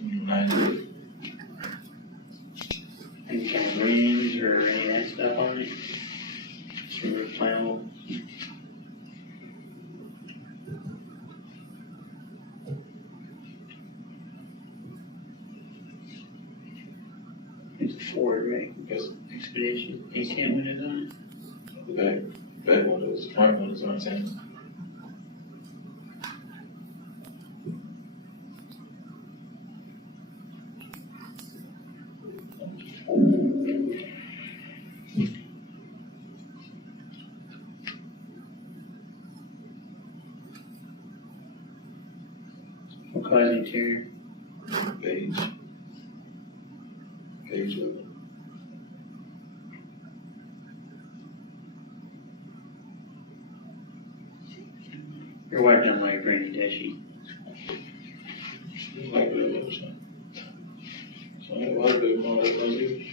90. Any kind of rims or any of that stuff on it? Silver flannel? It's a Ford, right? Yes. Expedition, AC windows on The back windows, front windows aren't same. it? What color is the interior? Beige. Beige with it. Your wife don't like Brandi, does she? She like that little son. So I ain't like that mom that loves you.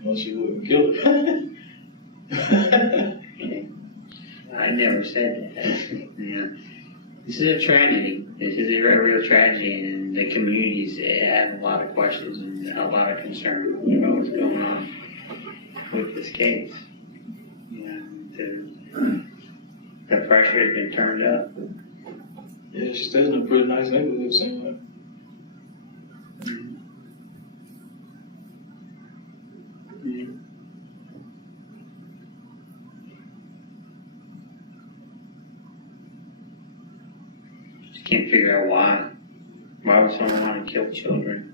Unless she wouldn't kill it. I never said that. Yeah. This is a tragedy. This is a real tragedy, and the communities have a lot of questions and a lot of concern about what's going on with this case. Yeah, the pressure has been turned up. Yeah, she stays in a pretty nice neighborhood, seems like. Just can't figure out why. Why would someone want to kill children?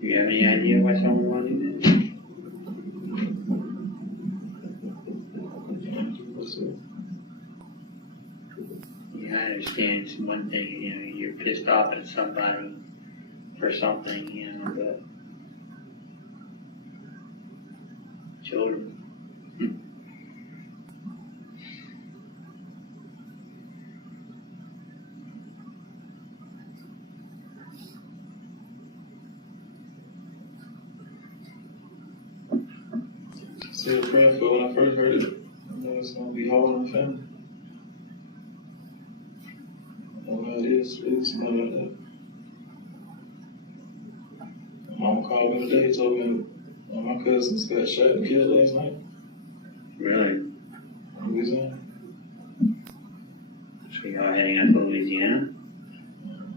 Do you have any idea why someone would do that? Yeah, I understand it's one thing, you're pissed off at somebody for something, but children. Still praying for when I first heard it. I know it's gonna be hard on the family. I know it is. It's not like that. My mom called me today, told me my cousins got shot and killed last night. Really? In Louisiana. So y'all heading up to Louisiana?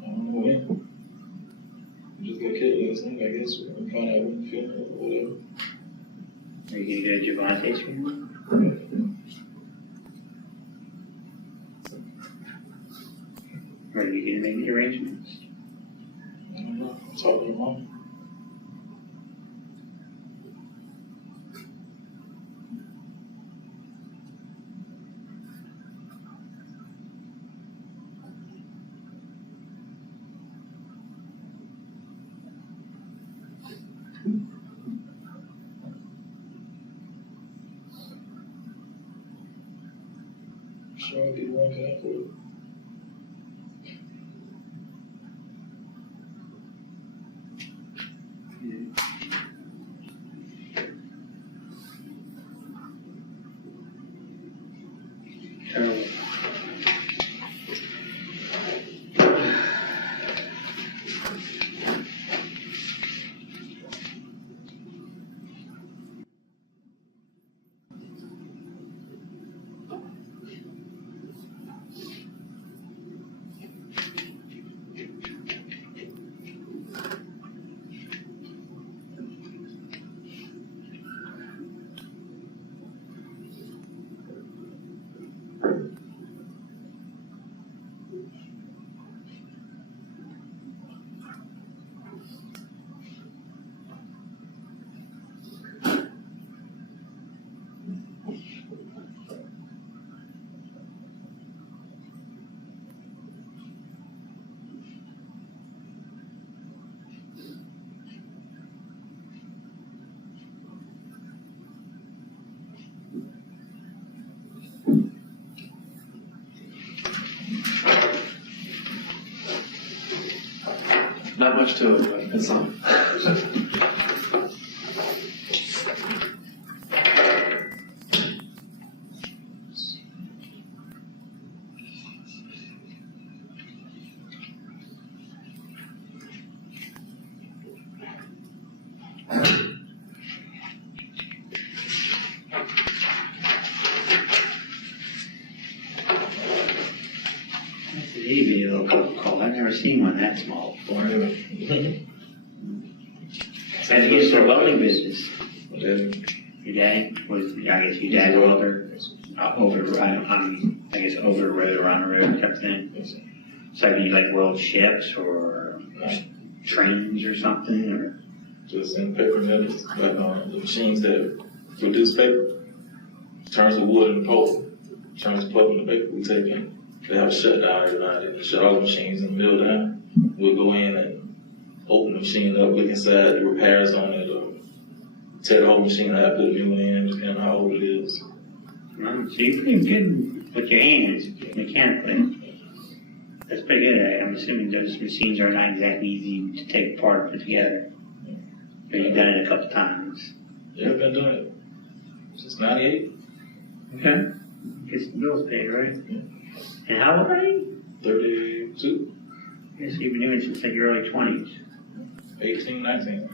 I don't know when. We just got killed last night, I guess. We found out when the funeral or whatever. Are you gonna go to JaVonte's funeral? Or are you gonna make the arrangements? I don't know. I'm talking to mom. trying to get one time for it. Not much to it, but it's something. That's an itty little couple call. I've never seen one that small before. How'd you get into the welding business? Your dad was, I guess your dad welder, over the road or on the road type thing. So you like weld ships or trains or something, or? Just in paper mills, like the machines that produce paper, turns the wood into pulp, turns the pulp into paper we take in. They have a shutdown every night, they shut all the machines in the mill down. We'll go in and open the machine up, look inside, do repairs on it, or tear the whole machine out, put a new one in, depending on how old it is. So you're pretty good with your hands, mechanically. That's pretty good. I'm assuming those machines are not exactly easy to take apart and put together. But you've done it a couple times. Yeah, I've been doing it since '98. Okay. Get some bills paid, right? Yeah. And how old are you? 32, Yes, you've been doing it since like your early 20s. 18, 19.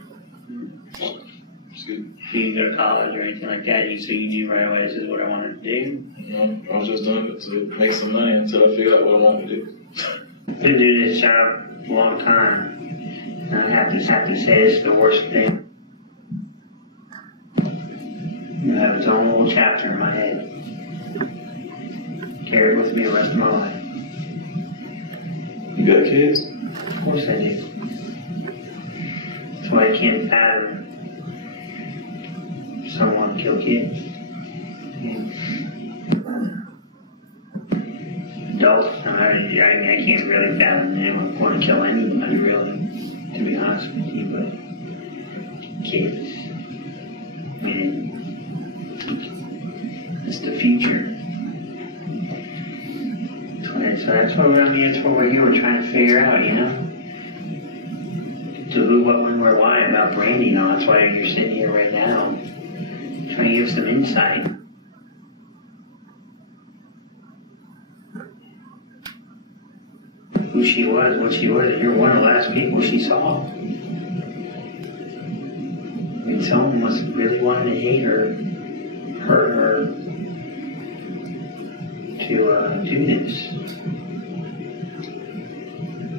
It's good. So you didn't go to college or anything like that, so you knew right away this is what I wanted to do? You know, I was just doing it to make some money until I figured out what I wanted to do. I've been doing this job a long time. And I have to say it's the worst thing. You have its own little chapter in my head. Carry it with me the rest of my life. You got kids? Of course I do. That's why I can't fathom someone kill kids. Adults, I mean, I can't really fathom anyone want to kill anybody, really, to be honest with you, but kids, I mean, it's the future. So that's what that's what we're here, we're trying to figure out, you know? To who, what, when, where, why about Brandi, you know? That's why you're sitting here right now, trying to give some insight. Who she was, what she was, and you're one of the last people she saw. I mean, someone must really wanted to hate her, hurt her, to do this.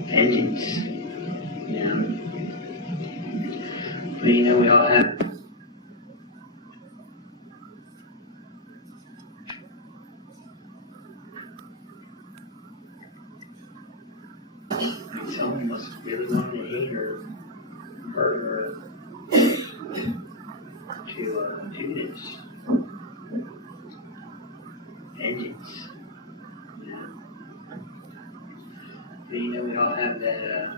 Vengeance, you know. But you know, we all have. Someone must really want to hate her, hurt her, to do this. Vengeance. Yeah. But you know, we all have that,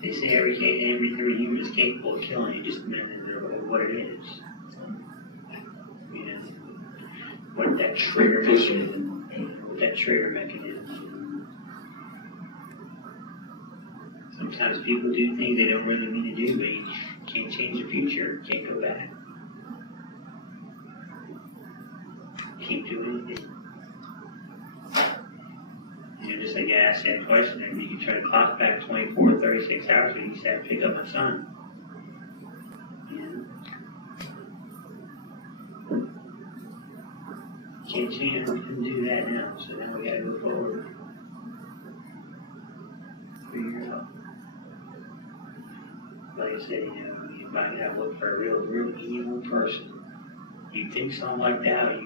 they say every human is capable of killing, you just a minute of what it is. You know? what that trigger mechanism, what that trigger mechanism. Sometimes people do things they don't really mean to do, but you can't change the future, can't go back. Keep doing anything. You know, just like I asked that question, I mean, you can turn the clock back 24, 36 hours when you used to have to pick up my son. Can't change, we can do that now, so now we gotta go forward. Figure it out. Like I said, you know, you might have to look for a real evil person. You think something like that,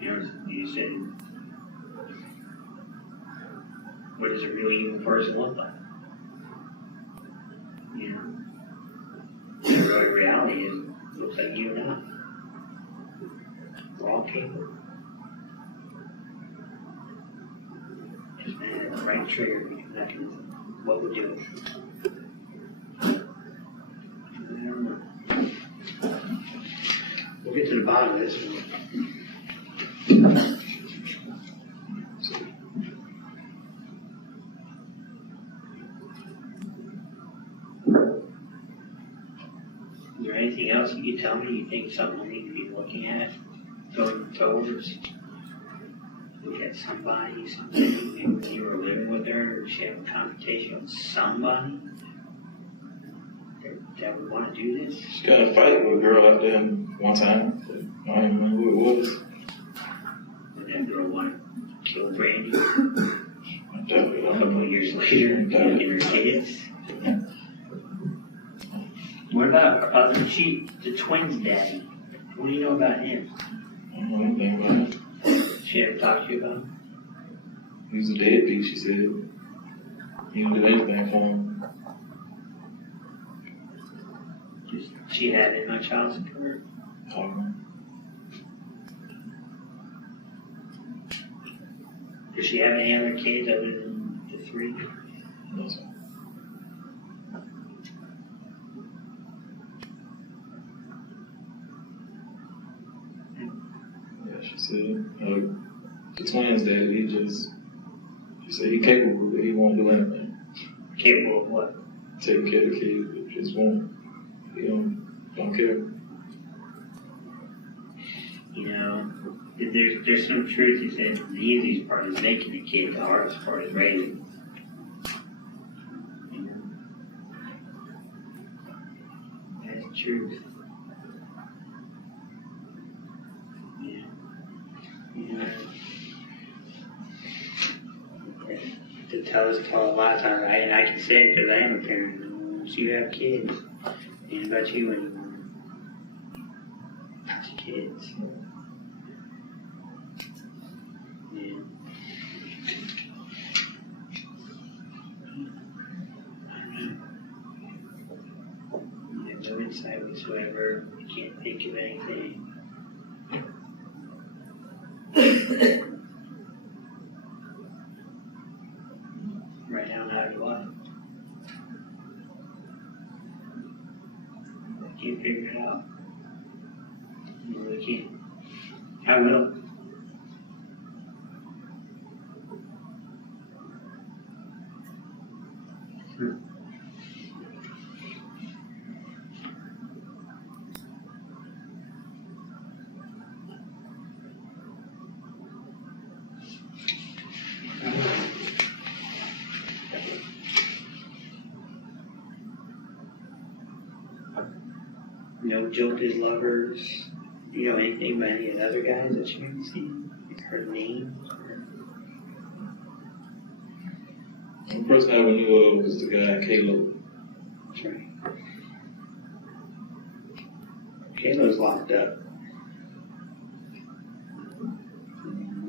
you said, what does a real evil person look like? You know, the reality is, it looks like you and I. We're all capable. Just man, the right trigger mechanism. What would do it? I don't know. We'll get to the bottom of this one. Is there anything else you can tell me you think something we need to be looking at going towards? Look at somebody, something, maybe when you were living with her, or she had a confrontation with somebody that would want to do this? She got in a fight with a girl out there one time. I don't even remember who it was. Would that girl want to kill Brandi? A couple of years later, and her kids? What about the twins' daddy? What do you know about him? I don't know anything about him. She ever talked to you about him? He was a deadbeat, she said. He didn't do anything for him. She had in my child support. Does she have any other kids other than the 3? No, sir. Yeah, she said, the twins daddy, she said he capable, but he won't do anything. Capable of what? Taking care of the kids, but just won't. He don't care. You know, there's some truth that the easiest part is making the kid, the hardest part is raising. You know? That's the truth. Yeah. You know, to tell us a lot of times, and I can say it because I am a parent. Once you have kids, it ain't about you anymore. It's your kids. Yeah. You have no insight whatsoever. You can't think of anything. Right now, not do I. I can't figure it out. I really can't. I will. No joke his lovers. You know anything about any of the other guys that you maybe seen? Her name? The person I ever knew of was the guy, Caleb. That's right. Caleb's locked up.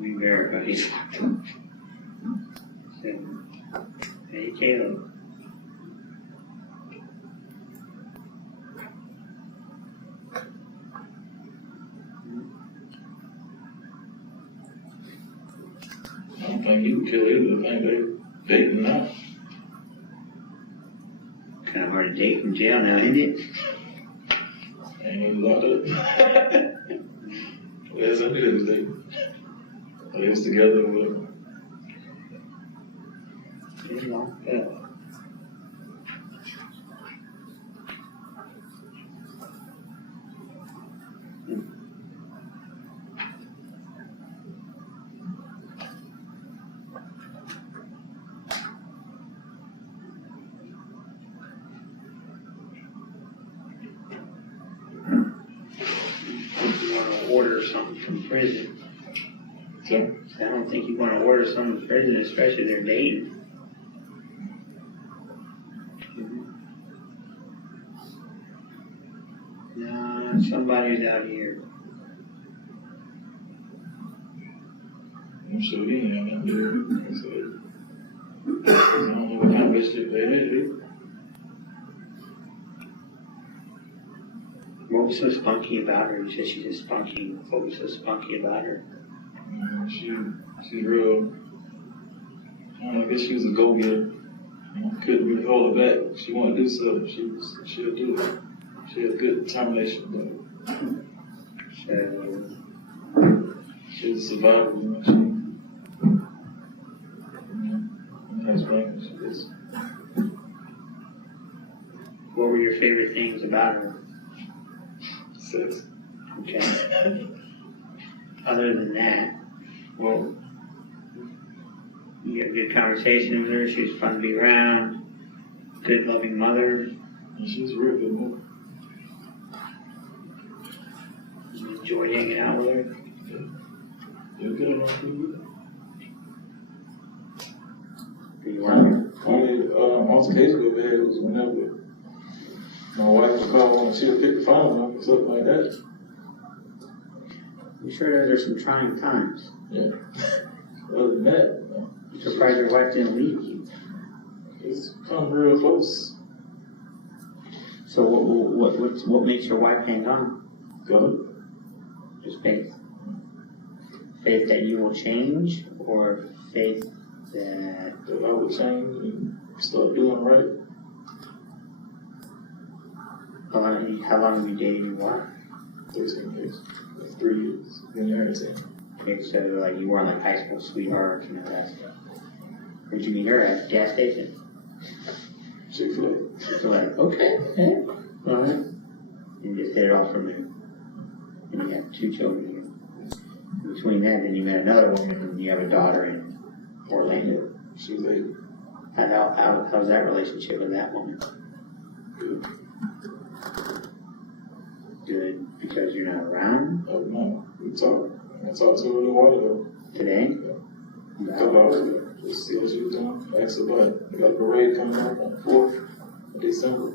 We verify he's locked up. So, hey Caleb. I don't think he would kill either. I think they're dating now. Kind of hard to date from jail now, isn't it? And he was locked up. Yes, I knew they was dating. They was together or whatever. Yeah. Order something from prison. So, I don't think you want to order someone from prison, especially if they're dating. No, somebody's out here. I'm sure he ain't out there. So, I don't know what kind of relationship they had. What was so spunky about her? You said she's just spunky. What was so spunky about her? She's real. I guess she was a go-getter. Couldn't really hold her back. She wanted to do something. She'll do it. She had good determination, but she was a survivor. You know, What were your favorite things about her? Sex. Okay. Other than that, well, you had a good conversation with her. She was fun to be around. Good, loving mother. And she was a real good woman. You enjoyed hanging out with her. You're good around people. You weren't. Only altercation we had was whenever my wife would call and she would pick the phone up or something like that. I'm sure those are some trying times. Yeah. Other than that, I'm surprised your wife didn't leave you. it's come real close. So what makes your wife hang on? Good. Just faith. Faith that you will change, or faith that That I would change and start doing right. how long have you dated your wife? 13 years. 3 years. Been married 10. Okay, so like you weren't like high school sweethearts and all that stuff. Where'd you meet her at? Gas station? Chick-fil-A. So like, okay, yeah, all right. You just hit it off from there. And you have 2 children here. Between that, then you met another woman and you have a daughter in Orlando. She was 8. How's that relationship with that woman? Good. Good, because you're not around Oh, no. We talked. I talked to her a little while ago. today? A couple hours ago. Just see what she was doing. Asked her about it. We got a parade coming up on the 4th of December.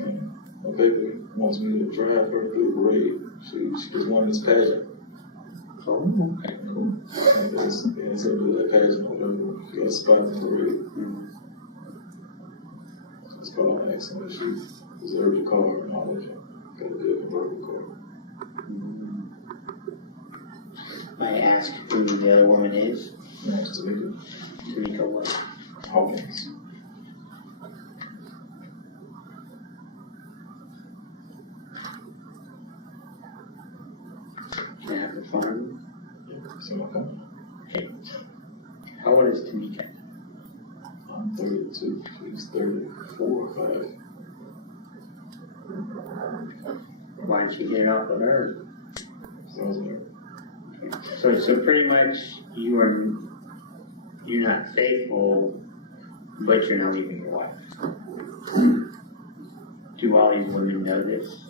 And my baby wants me to drive her through the parade. She just won this pageant. Oh, okay, cool. It's to do that pageant or whatever. She got a spot in the parade. That's why I'm asking if she deserved a car and all that. Got a good convertible car. May I ask who the other woman is? No, it's Tamika Tamika what? Hawkins. Can I have the phone? So my phone. Okay. How old is Tamika? I'm 32. She's 34 or 5. Why didn't you get it off of her? So I was like, So pretty much you're not faithful, but you're not leaving your wife. Do all these women know this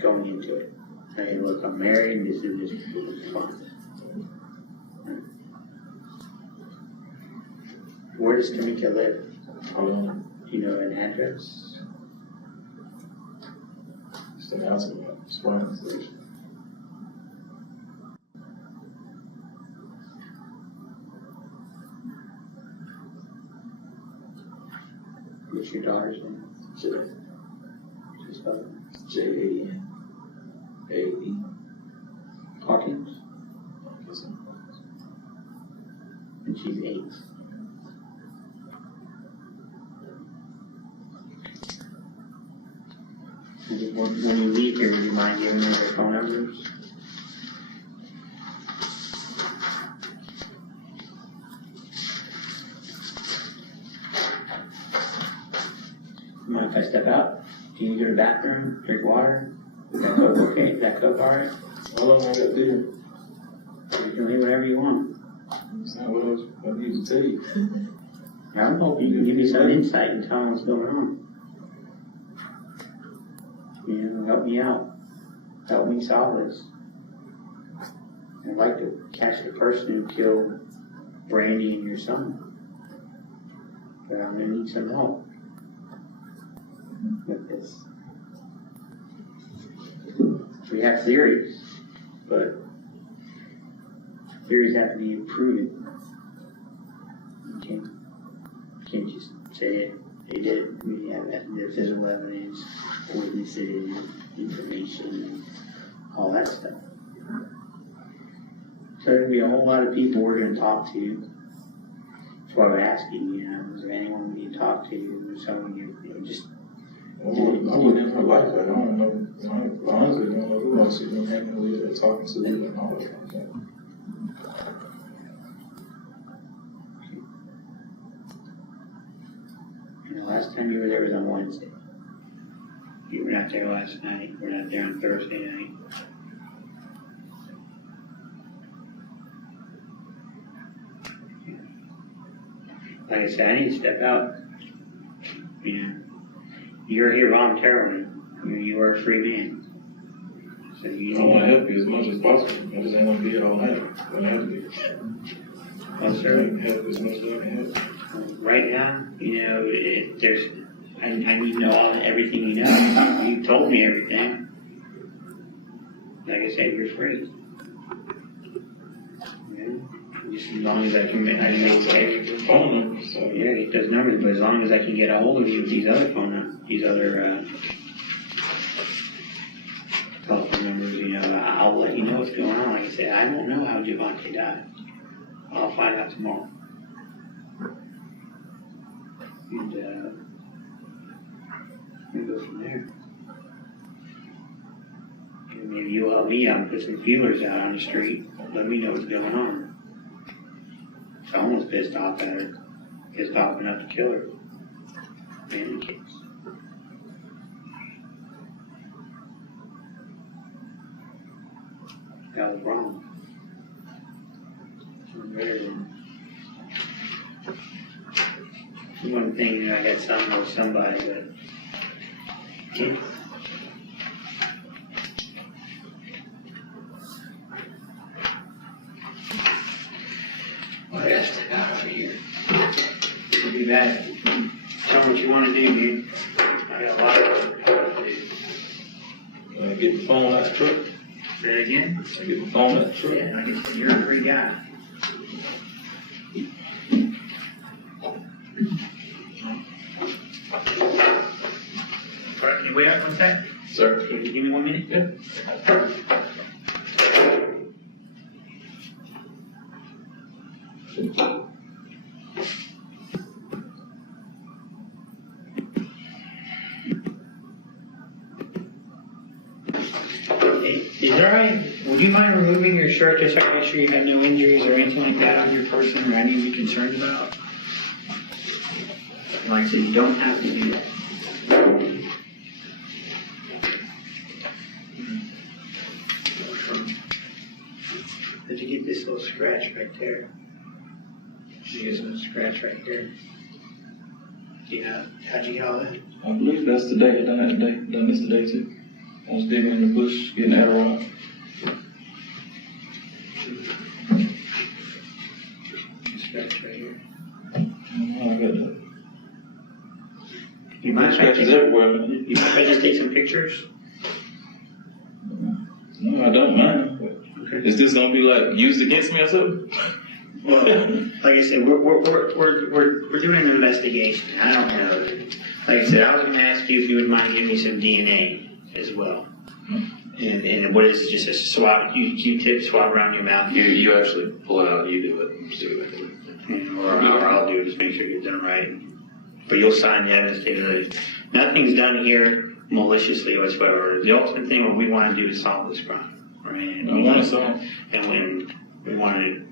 going into it? Hey, look, I'm married and this is just fun. Where does Tamika live? Do you know an address? just an announcement about Springs Station. What's your daughter's name? Jay. She's spelled Janae. Hawkins, and she's 8. When you leave here, would you mind giving me their phone numbers? step out? Do you go to the bathroom, drink water? Is that coke okay? Is that coke alright? How long I got there? You can do whatever you want. That's not what I need to tell you. I'm hoping you can give me some insight and tell me what's going on. You know, help me out. Help me solve this. I'd like to catch the person who killed Brandi and your son. But I'm gonna need some help with this. We have theories, but theories have to be proven. You can't just say it. They did. We have the physical evidence, witnesses, information, and all that stuff. So there's going to be a whole lot of people we're going to talk to. That's why I'm asking, you know, is there anyone we need to talk to? Or someone you just... I wouldn't in her life. I don't know. I honestly don't know who else she's been hanging with or talking to and all that kind of thing. And the last time you were there was on Wednesday. You were not there last night. You were not there on Thursday night. Like I said, I need to step out. You know, you're here voluntarily. You are a free man. So you I want to help you as much as possible. I just ain't going to be here all night. I have to be. Well, sir, I can help as much as I can help. right now, you know, I need to know everything you know. You told me everything. Like I said, you're free. Yeah. Just as long as I can make phone numbers. So. Yeah, get those numbers, but as long as I can get a hold of you with these other telephone numbers, you know, I'll let you know what's going on. Like I said, I don't know how JaVonte died. I'll find out tomorrow. And we'll go from there. And maybe you'll help me out and put some feelers out on the street. Let me know what's going on. Someone's pissed off at her. Pissed off enough to kill her. And the kids. That was wrong. Very wrong. One thing that I got something with somebody, but kids. Well, I gotta step out over here. I'll be back. Tell me what you want to do, dude. I got a lot of work to do. Get the phone out the truck. Say that again? Get the phone out the truck. Yeah, I guess you're a free guy. All right, can you wait up 1 sec? Sir. Can you give me 1 minute? Yeah. Is that right? Would you mind removing your shirt just so I can make sure you have no injuries or anything like that on your person or anything to be concerned about? Like I said, you don't have to do that. Did you get this little scratch right there? Did you get some scratch right there? Yeah. How'd you get all that? I believe that's today. I done that today. Done this today too. I was digging in the bush, getting Adderall. Scratch right here. I got that. You mind if I Scratches everywhere, man. You mind if I just take some pictures? No, I don't mind. Okay. Is this gonna be like used against me or something? Well, like I said, we're doing an investigation. I don't know. Like I said, I was going to ask you if you would mind giving me some DNA as well. And what is it? Just a swab, Q-tip swab around your mouth? You actually pull it out, you do it, and see what they do. And, or I'll do it, just make sure you get done right. But you'll sign the evidence statement. Nothing's done here maliciously whatsoever. The ultimate thing, what we want to do is solve this crime, right? And I want to solve. And when we want to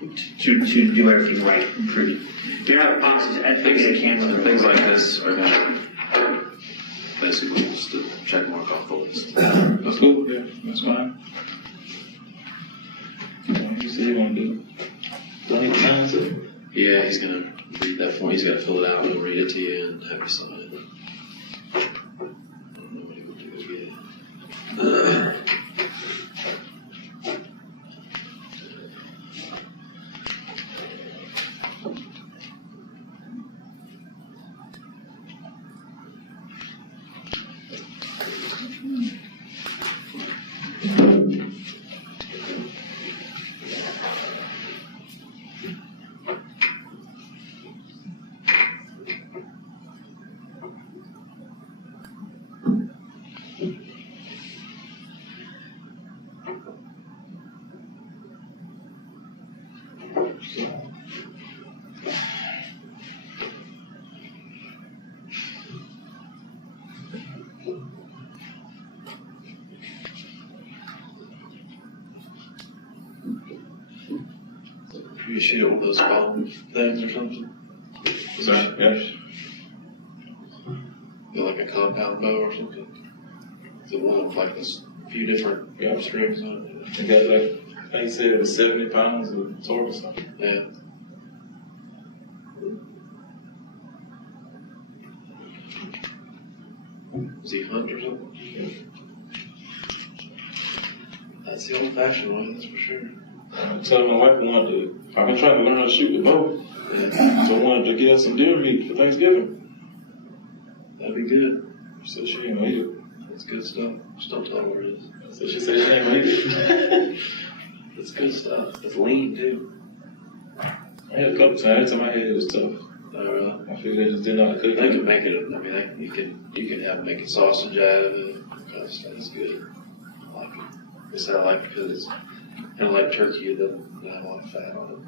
to do everything right and pretty. There are boxes, I think they can. Things like this are gonna basically just a check mark off the list. That's cool, yeah, that's fine. You said you're gonna do it. Do I need to sign it? Yeah, he's gonna read that form, he's gotta fill it out, he'll read it to you and have you sign it. I don't know what he would do again. You shoot it with those column things or something? Sorry, yes. Like a compound bow or something? The one with like this few different strings on it. They got like, I think he said it was 70 pounds of torque or something. Yeah. Does he hunt or something? Yeah. That's the old fashioned way, that's for sure. I'm telling my wife I wanted to, I've been trying to learn how to shoot the bow. Yeah. So I wanted to get her some deer meat for Thanksgiving. That'd be good. She said she ain't gonna eat it. That's good stuff. Just don't tell her where it is. So she said she ain't gonna eat it. That's good stuff. It's lean too. I had a couple times, every time I had it was tough. I figured they just didn't know how to cook They it. can make it, I mean, you can have making sausage out of it. Kind of stuff. It's good. I like it. I said I like it because it's kind of like turkey. It doesn't have a lot of fat on it.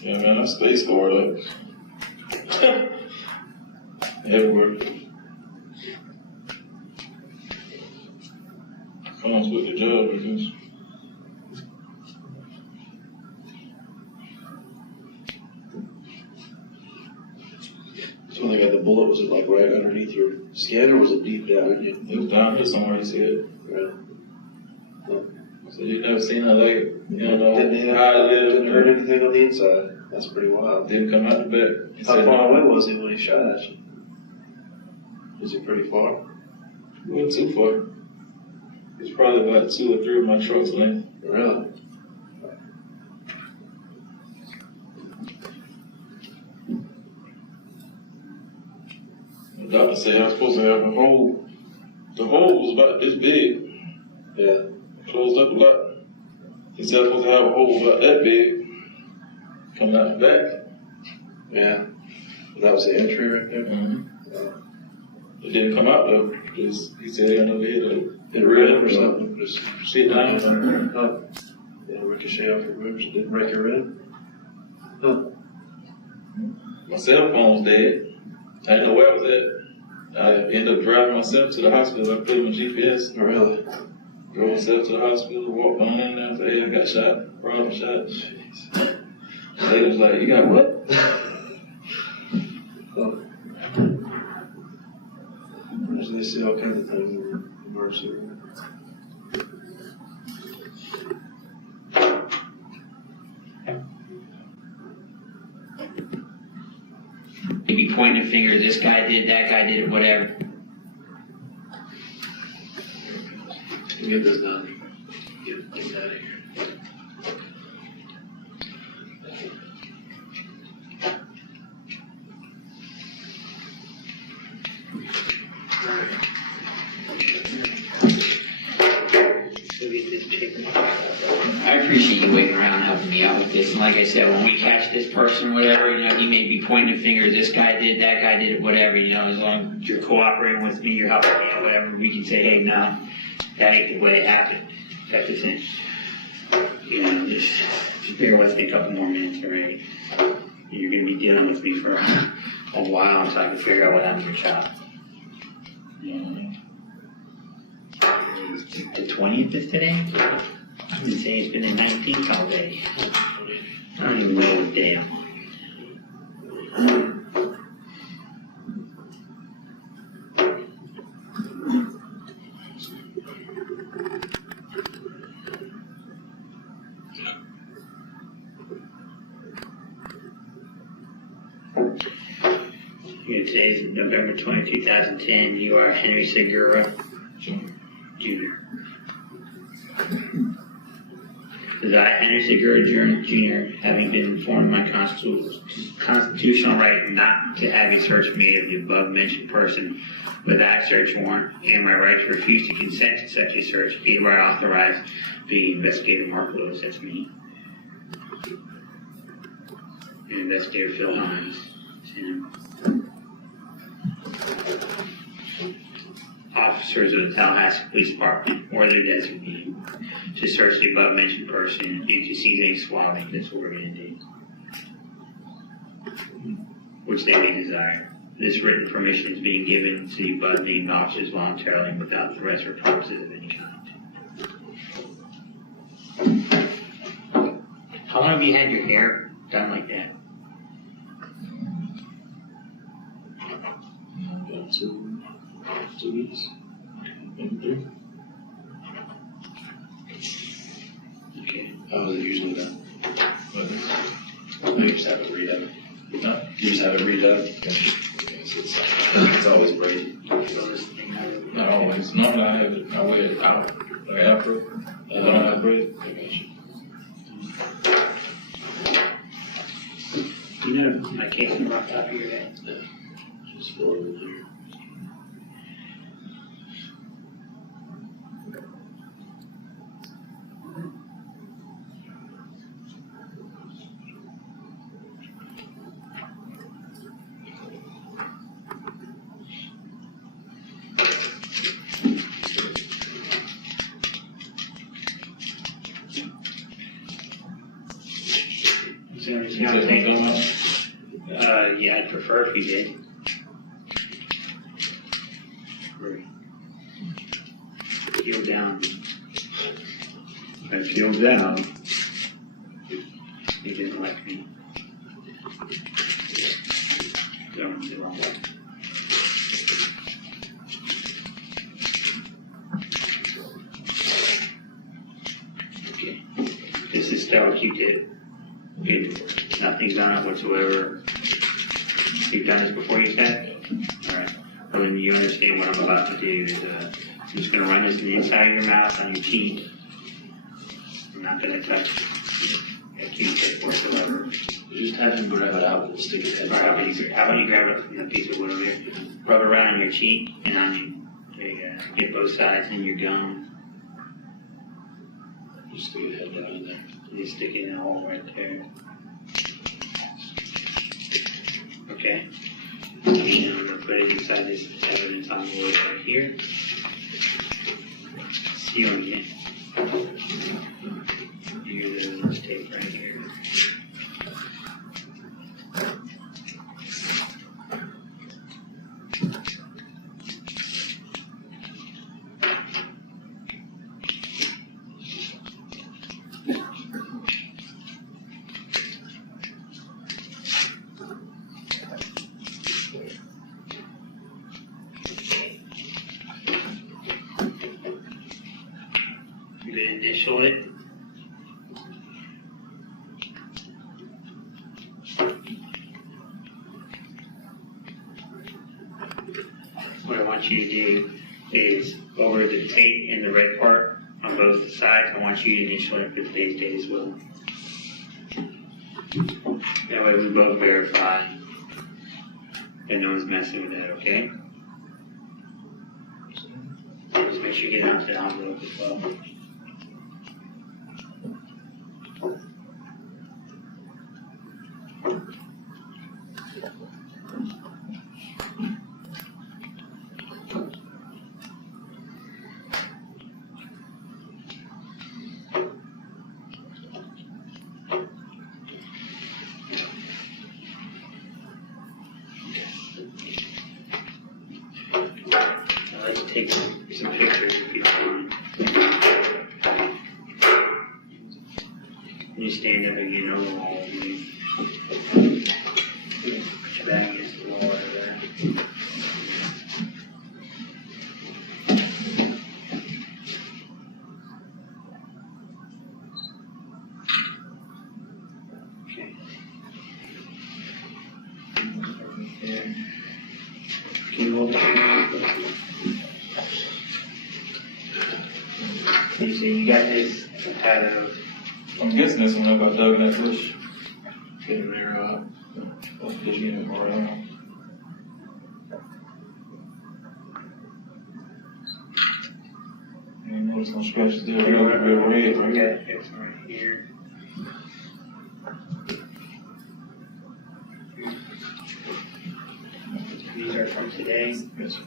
Yeah, man, I stay scored up. Everywhere. Comes with the job, I guess. So they got the bullet, was it like right underneath your skin or was it deep down in you? It was down here somewhere, he said. Yeah. So you never seen her leg, you don't know Didn't how it lived. Didn't hurt anything on the inside. That's pretty wild. Didn't come out the back. He How said, far no, away was he when he shot at you? Was he pretty far? it wasn't too far. It's probably about 2 or 3 of my truck's length. Really? The doctor said I was supposed to have a hole. The hole was about this big. Yeah. Closed up a lot. He said I was supposed to have a hole about that big coming out the back. Yeah. That was the entry right there? Mm-hmm. It didn't come out though. Just, he said they never hit It rib or something? Just shit down. Huh. Yeah, ricochet off your ribs. It didn't break your rib? Huh. My cell phone was dead. I didn't know where I was at. I ended up driving myself to the hospital. I put it on GPS. Oh, really? Drove myself to the hospital, walked on in there, said, hey, I got shot. Brought shot. Jeez. They was like, you got what? Oh. They see all kinds of things in the emergency room. Maybe pointing a finger, this guy did, that guy did, whatever. Get this done. Get this out of here. I appreciate you waiting around and helping helping me out with this. And like I said, when we catch this person, whatever, you know, he may be pointing a finger, this guy did, that guy did it, whatever, you know, as long as you're cooperating with me, you're helping me, whatever, we can say, hey, no, that ain't the way it happened. That isn't, you know, just bear with me a couple more minutes already. You're going to be dealing with me for a while until I can figure out what happened to your child. The 20th is today? I'm going to say it's been the 19th all day. I don't even know what day I'm on. Today's November 20, 2010. You are Henry Segura, Jr. Says I, Henry Segura, Jr., having been informed of my constitutional right not to have a search made of the above-mentioned person without search warrant, and my right to refuse to consent to such a search, hereby authorized the investigator Mark Lewis, that's me, and investigator Phil Hines, that's him. Officers of the Tallahassee Police Department or their designee to search the above-mentioned person and to seize any swallowing disorder indeed, which they may desire. This written permission is being given to the above-named officers voluntarily and without threats or promises of any kind. How long have you had your hair done like that? About 2 weeks. Maybe 3. Okay. How is it usually done? No, You just have it redone. no, You just have it redone? It's always braided. not always. Normally I wear it out, like afro. I don't have braid. I got you. You know my case on the top of your head? Just fill it in there. Yeah, I'd prefer if you did. Feel down. I feel down. You didn't like me. Going the wrong way. Okay. This is still a Q-tip. Good. Nothing's on it whatsoever. You've done this before, you said? Alright. Well, then you understand what I'm about to do is, I'm just gonna run this in the inside of your mouth on your cheek. I'm not gonna touch that Q-tip whatsoever. Just have him grab it out and stick it in. Alright, how about you grab it from the piece of wood over there? Rub it around on your cheek and on you. There you go. Get both sides and you're gone. Just stick your head down in there. You stick it in a hole right there. Okay. And I'm gonna put it inside this evidence on the wood right here. Sealing it. Here's this tape right here. Initial it. What I want you to do is over the tape and the red part on both sides, I want you to initial it for today's date as well. That way we both verify that no one's messing with that, okay? Just make sure you get out to the envelope as well. I'd like to take some pictures if you don't mind. You stand up and you know all of me. Put your back against the wall over there. Okay. There. Can you hold it? You see, you got this out of. I'm guessing this one up I dug in that bush. Get in there, let's dig in it more around. And notice no scratches there, real red, right? Okay, it's right here. These are from today. Yes, sir.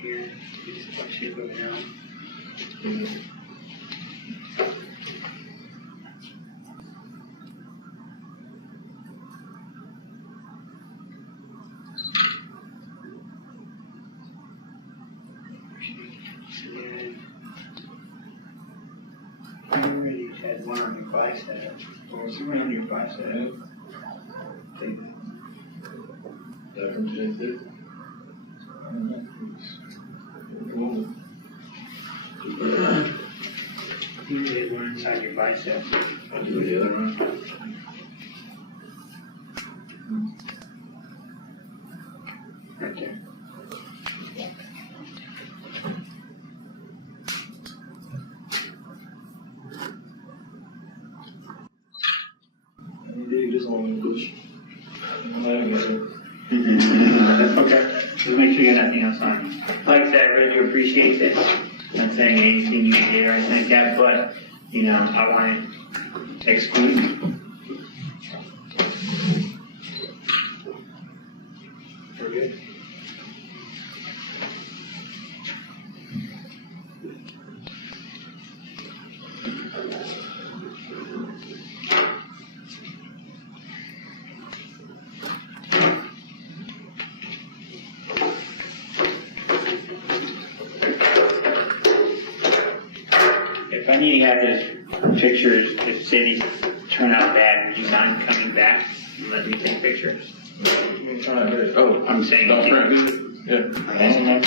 Here, you just watch it go down. I already had one on your bicep. Or was it one on your bicep? That from today, too? I don't know. You had one inside your bicep. I'll do the other one. Right there. You dig this one in the bush. Okay, just make sure you got nothing else on you. Like I said, I really do appreciate this. Not saying anything you did or anything like that, but, you know, I want to exclude you. We're good. If I need to have this pictures, if say these turn out bad, would you mind coming back and let me take pictures? Oh, I'm saying. don't print good? Yeah. Okay.